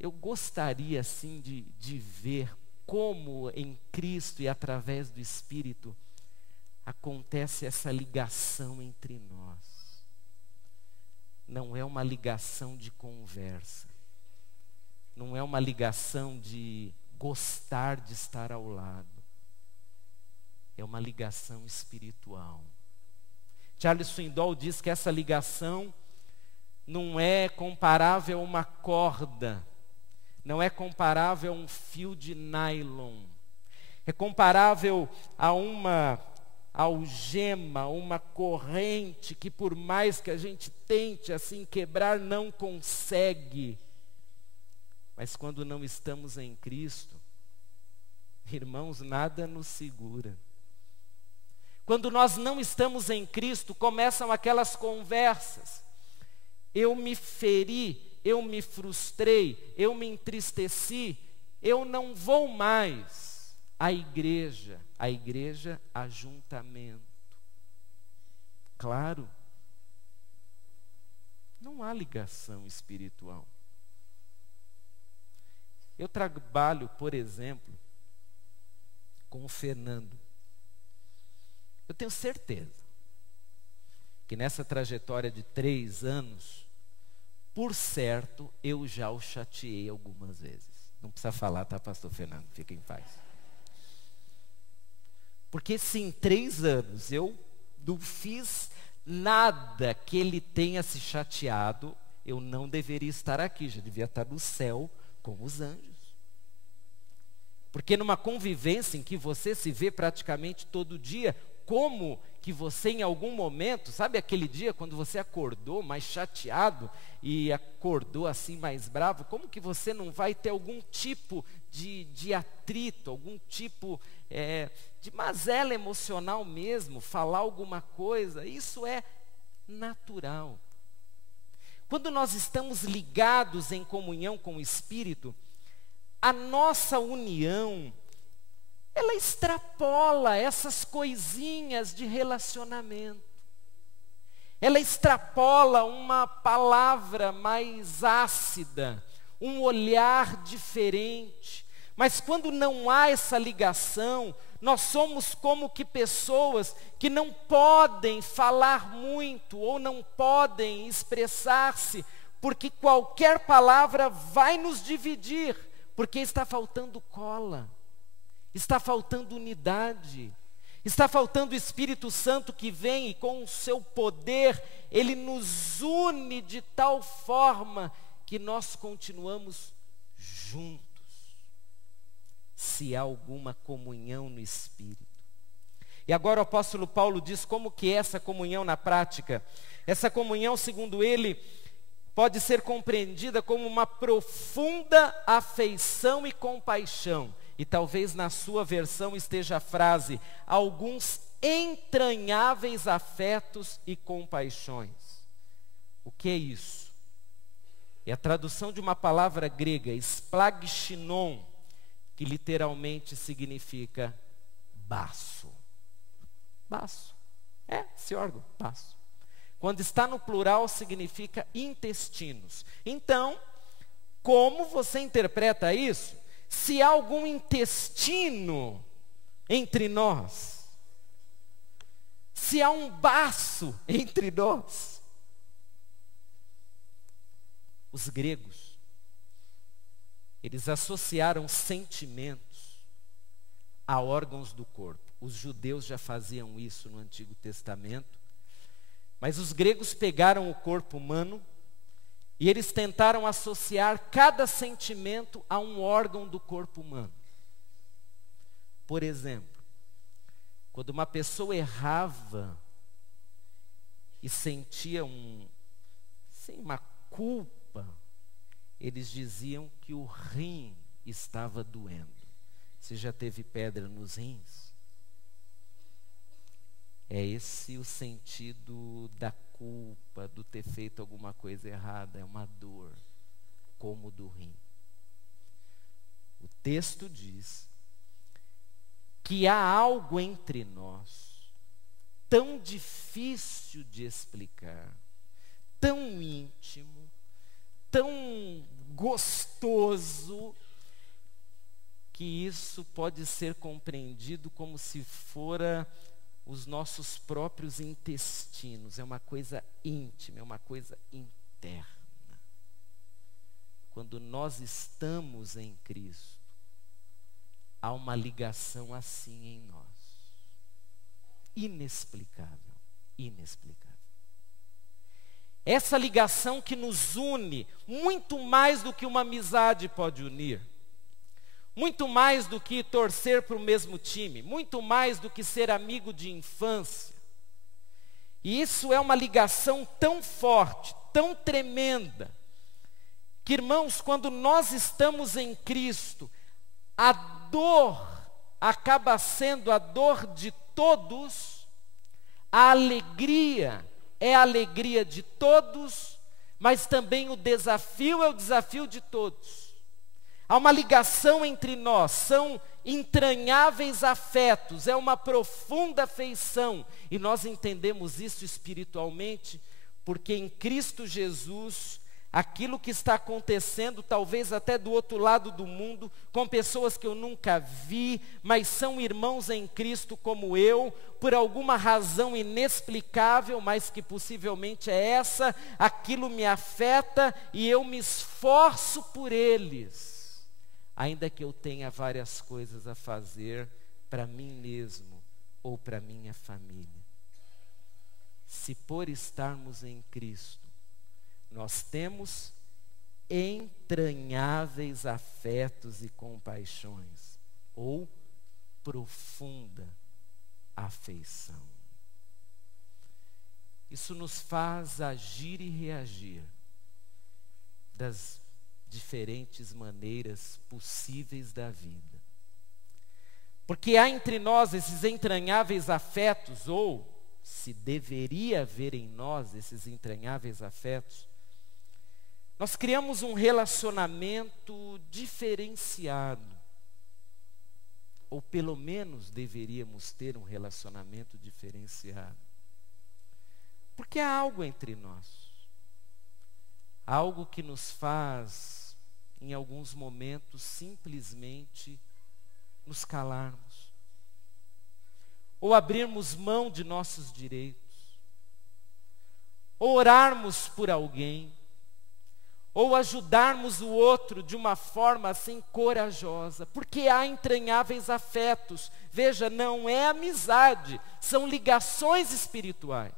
eu gostaria assim de ver como em Cristo e através do Espírito acontece essa ligação entre nós. Não é uma ligação de conversa, não é uma ligação de gostar de estar ao lado, é uma ligação espiritual. Charles Swindoll diz que essa ligação não é comparável a uma corda, não é comparável a um fio de nylon. É comparável a uma algema, uma corrente que por mais que a gente tente assim quebrar, não consegue. Mas quando não estamos em Cristo, irmãos, nada nos segura. Quando nós não estamos em Cristo, começam aquelas conversas. Eu me feri, eu me frustrei, eu me entristeci, eu não vou mais à igreja. A igreja, ajuntamento. Claro, não há ligação espiritual. Eu trabalho, por exemplo, com o Fernando. Eu tenho certeza que nessa trajetória de 3 anos, por certo, eu já o chateei algumas vezes. Não precisa falar, tá, pastor Fernando? Fica em paz. Porque se em 3 anos eu não fiz nada que ele tenha se chateado, eu não deveria estar aqui, já devia estar no céu com os anjos. Porque numa convivência em que você se vê praticamente todo dia, como que você em algum momento, sabe aquele dia quando você acordou mais chateado e acordou assim mais bravo, como que você não vai ter algum tipo de atrito, algum tipo de mazela emocional mesmo, falar alguma coisa? Isso é natural. quando nós estamos ligados em comunhão com o Espírito, a nossa união, ela extrapola essas coisinhas de relacionamento. Ela extrapola uma palavra mais ácida, um olhar diferente. Mas quando não há essa ligação, nós somos como que pessoas que não podem falar muito ou não podem expressar-se, porque qualquer palavra vai nos dividir, porque está faltando cola, está faltando unidade, está faltando o Espírito Santo que vem e com o seu poder, ele nos une de tal forma que nós continuamos juntos. Se há alguma comunhão no Espírito. E agora o apóstolo Paulo diz como que é essa comunhão na prática. Essa comunhão, segundo ele, pode ser compreendida como uma profunda afeição e compaixão. E talvez na sua versão esteja a frase, alguns entranháveis afetos e compaixões. O que é isso? É a tradução de uma palavra grega, splagchinon, que literalmente significa baço. Baço. É, esse órgão, baço. Quando está no plural, significa intestinos. Então, como você interpreta isso? Se há algum intestino entre nós, se há um baço entre nós. Os gregos, eles associaram sentimentos a órgãos do corpo. Os judeus já faziam isso no Antigo Testamento. Mas os gregos pegaram o corpo humano e eles tentaram associar cada sentimento a um órgão do corpo humano. Por exemplo, quando uma pessoa errava e sentia uma culpa, eles diziam que o rim estava doendo. Você já teve pedra nos rins? É esse o sentido da culpa, do ter feito alguma coisa errada. É uma dor, como do rim. O texto diz que há algo entre nós tão difícil de explicar, tão íntimo, tão gostoso, que isso pode ser compreendido como se fora os nossos próprios intestinos. É uma coisa íntima, é uma coisa interna. Quando nós estamos em Cristo, há uma ligação assim em nós. Inexplicável, inexplicável. Essa ligação que nos une, muito mais do que uma amizade pode unir. Muito mais do que torcer para o mesmo time. Muito mais do que ser amigo de infância. E isso é uma ligação tão forte, tão tremenda, que, irmãos, quando nós estamos em Cristo, a dor acaba sendo a dor de todos, a alegria é a alegria de todos, mas também o desafio é o desafio de todos. Há uma ligação entre nós, são entranháveis afetos, é uma profunda afeição, e nós entendemos isso espiritualmente, porque em Cristo Jesus, aquilo que está acontecendo, talvez até do outro lado do mundo, com pessoas que eu nunca vi, mas são irmãos em Cristo como eu, por alguma razão inexplicável, mas que possivelmente é essa, aquilo me afeta e eu me esforço por eles, ainda que eu tenha várias coisas a fazer para mim mesmo ou para minha família. Se por estarmos em Cristo, nós temos entranháveis afetos e compaixões, ou profunda afeição. Isso nos faz agir e reagir das diferentes maneiras possíveis da vida. Porque há entre nós esses entranháveis afetos, ou se deveria haver em nós esses entranháveis afetos, Nós criamos um relacionamento diferenciado. Ou pelo menos deveríamos ter um relacionamento diferenciado. Porque há algo entre nós. Algo que nos faz, em alguns momentos, simplesmente nos calarmos. Ou abrirmos mão de nossos direitos. Ou orarmos por alguém. Ou ajudarmos o outro de uma forma assim corajosa, porque há entranháveis afetos. Veja, não é amizade, são ligações espirituais.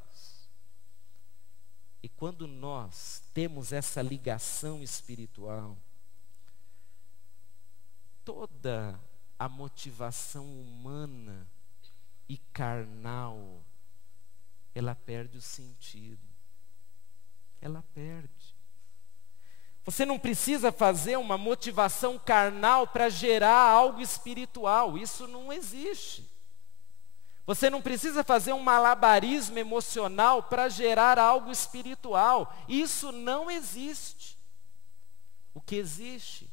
E quando nós temos essa ligação espiritual, toda a motivação humana e carnal, ela perde o sentido. Ela perde. Você não precisa fazer uma motivação carnal para gerar algo espiritual. Isso não existe. Você não precisa fazer um malabarismo emocional para gerar algo espiritual. Isso não existe. O que existe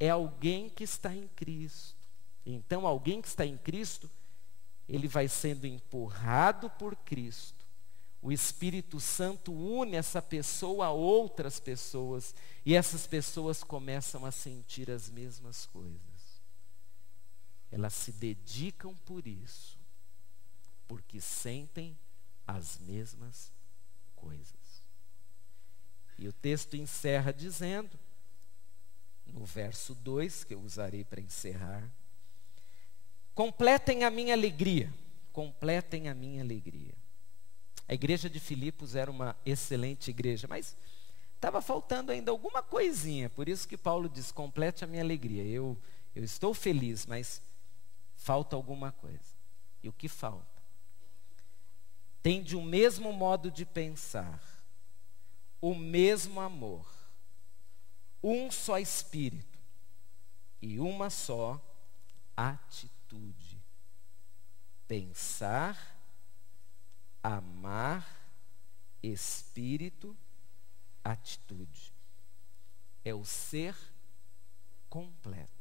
é alguém que está em Cristo. Então, alguém que está em Cristo, ele vai sendo empurrado por Cristo. O Espírito Santo une essa pessoa a outras pessoas e essas pessoas começam a sentir as mesmas coisas. Elas se dedicam por isso, porque sentem as mesmas coisas. E o texto encerra dizendo, no verso 2, que eu usarei para encerrar: completem a minha alegria, completem a minha alegria. A igreja de Filipos era uma excelente igreja, mas estava faltando ainda alguma coisinha. Por isso que Paulo diz, complete a minha alegria. Eu estou feliz, mas falta alguma coisa. E o que falta? Tende o mesmo modo de pensar, o mesmo amor, um só espírito e uma só atitude. Pensar, amar, espírito, atitude. É o ser completo.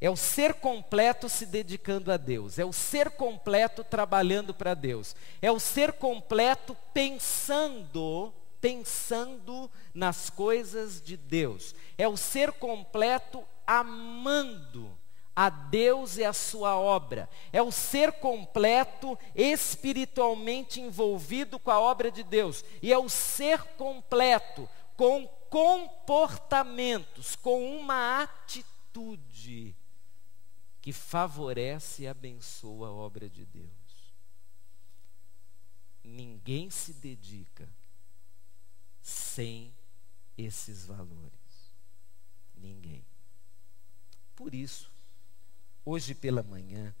É o ser completo se dedicando a Deus. É o ser completo trabalhando para Deus. É o ser completo pensando nas coisas de Deus. É o ser completo amando a Deus e a sua obra. É o ser completo espiritualmente envolvido com a obra de Deus. E é o ser completo com comportamentos, com uma atitude que favorece e abençoa a obra de Deus. Ninguém se dedica sem esses valores. Ninguém. Por isso, hoje pela manhã,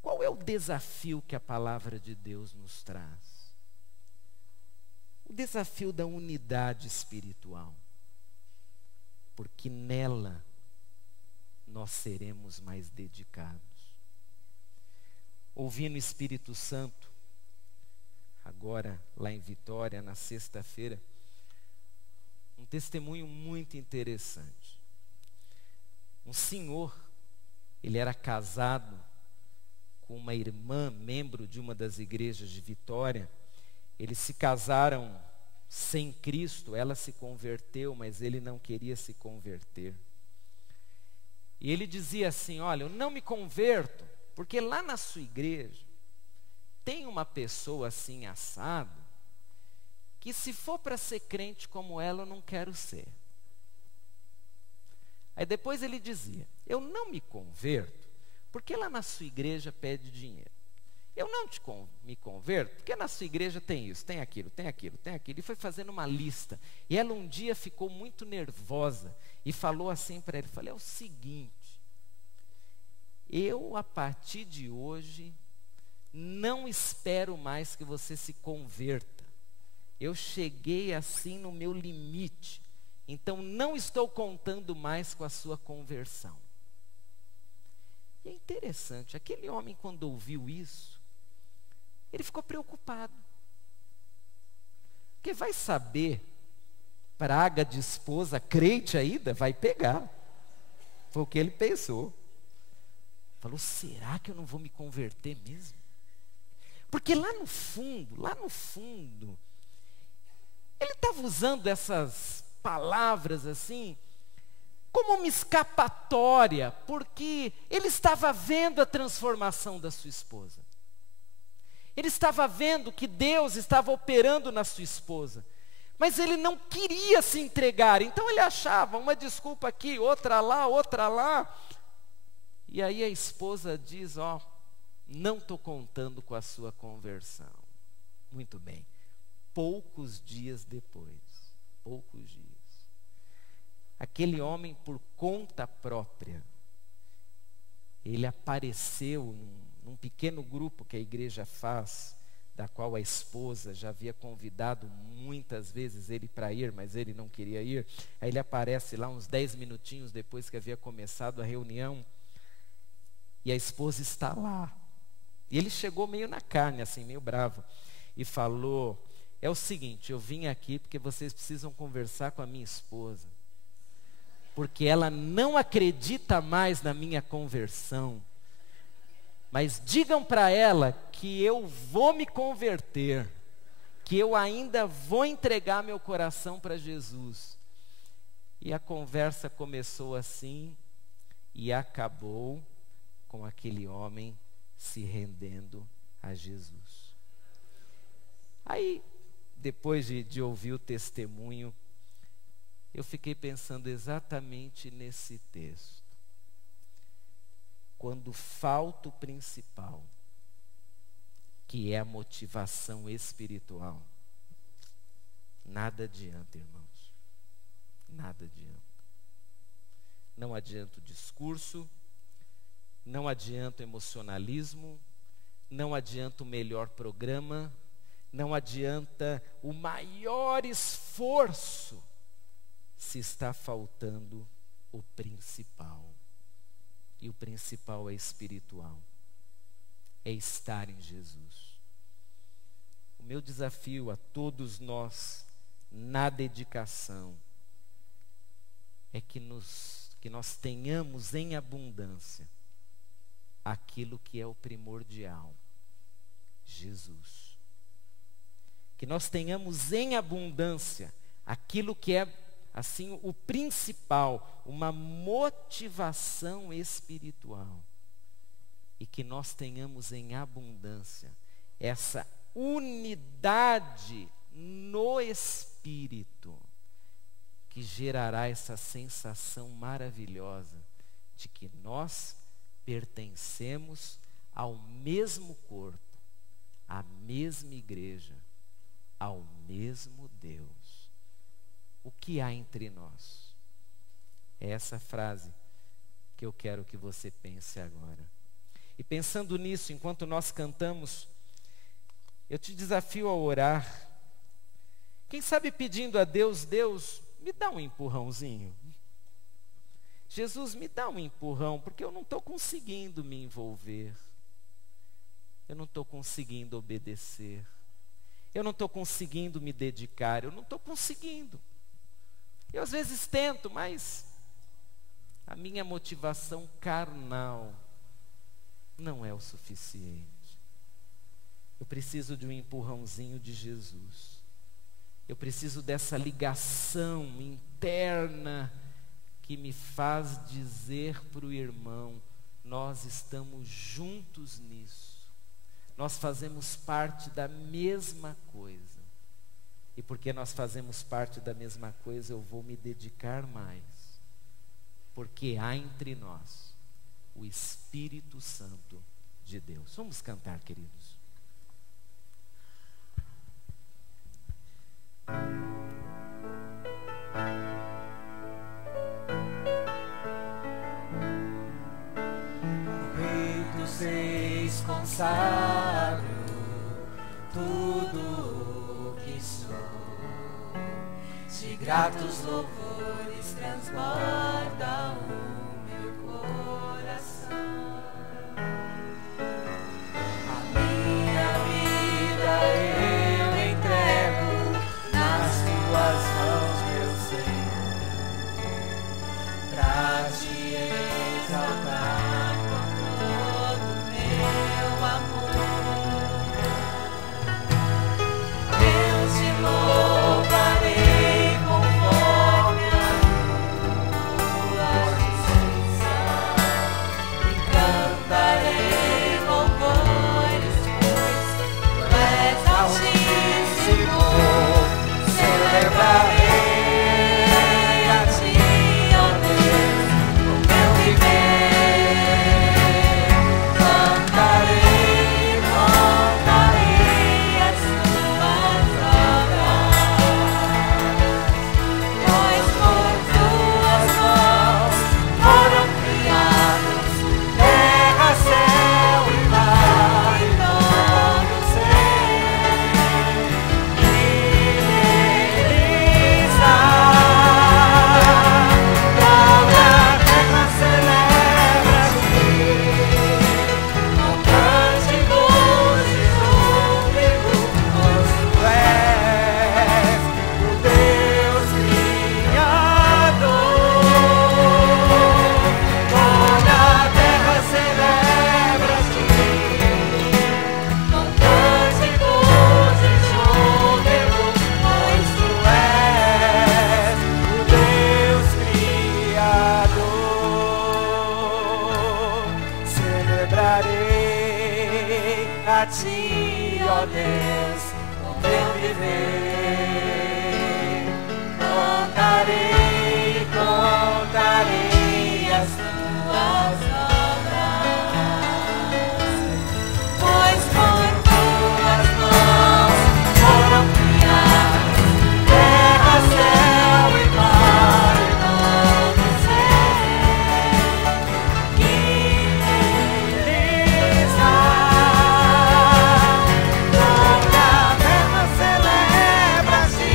qual é o desafio que a palavra de Deus nos traz? O desafio da unidade espiritual. Porque nela nós seremos mais dedicados. Ouvi no Espírito Santo, agora lá em Vitória, na sexta-feira, um testemunho muito interessante. Um senhor, ele era casado com uma irmã, membro de uma das igrejas de Vitória. Eles se casaram sem Cristo, ela se converteu, mas ele não queria se converter. E ele dizia assim, olha, eu não me converto, porque lá na sua igreja tem uma pessoa assim assado, que se for para ser crente como ela, eu não quero ser. Aí depois ele dizia, eu não me converto, porque lá na sua igreja pede dinheiro. Eu não me converto, porque na sua igreja tem isso, tem aquilo, tem aquilo, tem aquilo. E foi fazendo uma lista. E ela um dia ficou muito nervosa e falou assim para ele, falei, é o seguinte, eu a partir de hoje não espero mais que você se converta. Eu cheguei assim no meu limite. Então não estou contando mais com a sua conversão. E é interessante, aquele homem quando ouviu isso, ele ficou preocupado. Porque vai saber, praga de esposa, crente ainda, vai pegar. Foi o que ele pensou. Falou, será que eu não vou me converter mesmo? Porque lá no fundo, ele estava usando essas palavras assim, como uma escapatória, porque ele estava vendo a transformação da sua esposa. Ele estava vendo que Deus estava operando na sua esposa. Mas ele não queria se entregar. Então ele achava uma desculpa aqui, outra lá, outra lá. E aí a esposa diz, ó, não estou contando com a sua conversão. Muito bem. Poucos dias depois, aquele homem por conta própria, ele apareceu num pequeno grupo que a igreja faz, da qual a esposa já havia convidado muitas vezes ele para ir, mas ele não queria ir. Aí ele aparece lá uns 10 minutinhos depois que havia começado a reunião, e a esposa está lá. E ele chegou meio na carne, assim, meio bravo, e falou, é o seguinte, eu vim aqui porque vocês precisam conversar com a minha esposa, porque ela não acredita mais na minha conversão. Mas digam para ela que eu vou me converter, que eu ainda vou entregar meu coração para Jesus. E a conversa começou assim e acabou com aquele homem se rendendo a Jesus. Aí, depois de ouvir o testemunho, eu fiquei pensando exatamente nesse texto. Quando falta o principal, que é a motivação espiritual, nada adianta, irmãos. Nada adianta. Não adianta o discurso, não adianta o emocionalismo, não adianta o melhor programa, não adianta o maior esforço, se está faltando o principal. E o principal é espiritual, é estar em Jesus. O meu desafio a todos nós, na dedicação, é que nós tenhamos em abundância aquilo que é o primordial, Jesus. Que nós tenhamos em abundância aquilo que é assim, o principal, uma motivação espiritual. E que nós tenhamos em abundância essa unidade no Espírito, que gerará essa sensação maravilhosa de que nós pertencemos ao mesmo corpo, à mesma igreja, ao mesmo Deus. O que há entre nós? É essa frase que eu quero que você pense agora. E pensando nisso, enquanto nós cantamos, eu te desafio a orar. Quem sabe pedindo a Deus, Deus, me dá um empurrãozinho. Jesus, me dá um empurrão, porque eu não estou conseguindo me envolver. Eu não estou conseguindo obedecer. Eu não estou conseguindo me dedicar. Eu não estou conseguindo. Eu às vezes tento, mas a minha motivação carnal não é o suficiente. Eu preciso de um empurrãozinho de Jesus. Eu preciso dessa ligação interna que me faz dizer para o irmão, nós estamos juntos nisso. Nós fazemos parte da mesma coisa. E porque nós fazemos parte da mesma coisa, eu vou me dedicar mais. Porque há entre nós o Espírito Santo de Deus. Vamos cantar, queridos. O Rei dos Reis consagro tudo o que sou. De gratos louvores transborda o meu coração. A minha vida eu entrego a ti, ó Deus, o meu viver. Contarei, contarei as tuas obras, pois por tuas mãos foram criadas terra, céu e mar, e todo ser que neles há. Toda a terra celebra-te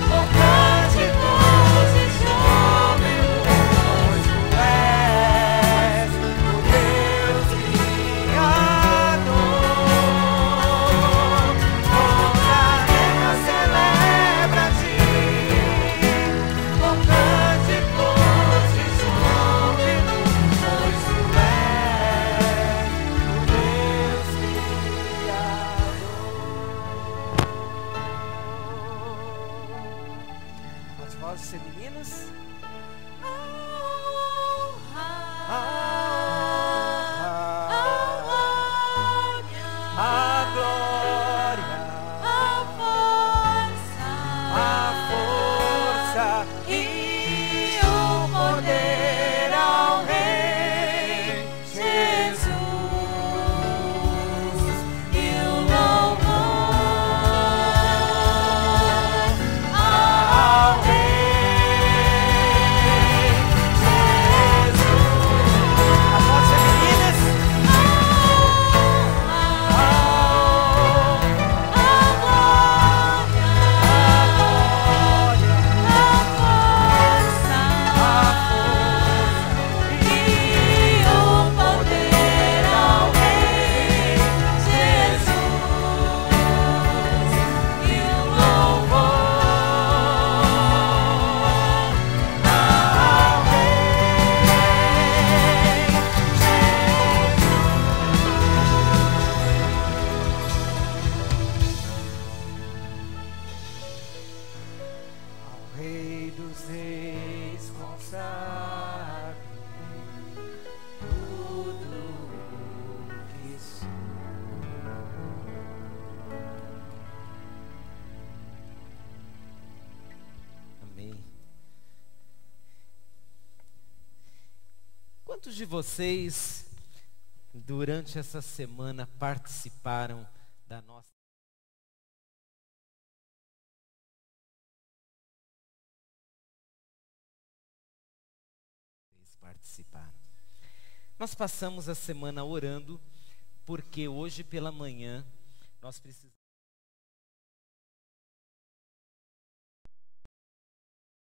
com cânticos e júbilo, pois tu és o Deus Criador. Toda a terra celebra-te com cânticos e júbilo, pois tu és o Deus Criador. As vozes femininas. A glória, a força e o poder ao Rei Jesus e o louvor ao Rei Jesus. As vozes femininas. Rei dos reis consagre tudo que sou. Amém. Quantos de vocês, durante essa semana, participaram da nossa... participaram? Nós passamos a semana orando, porque hoje pela manhã nós precisamos...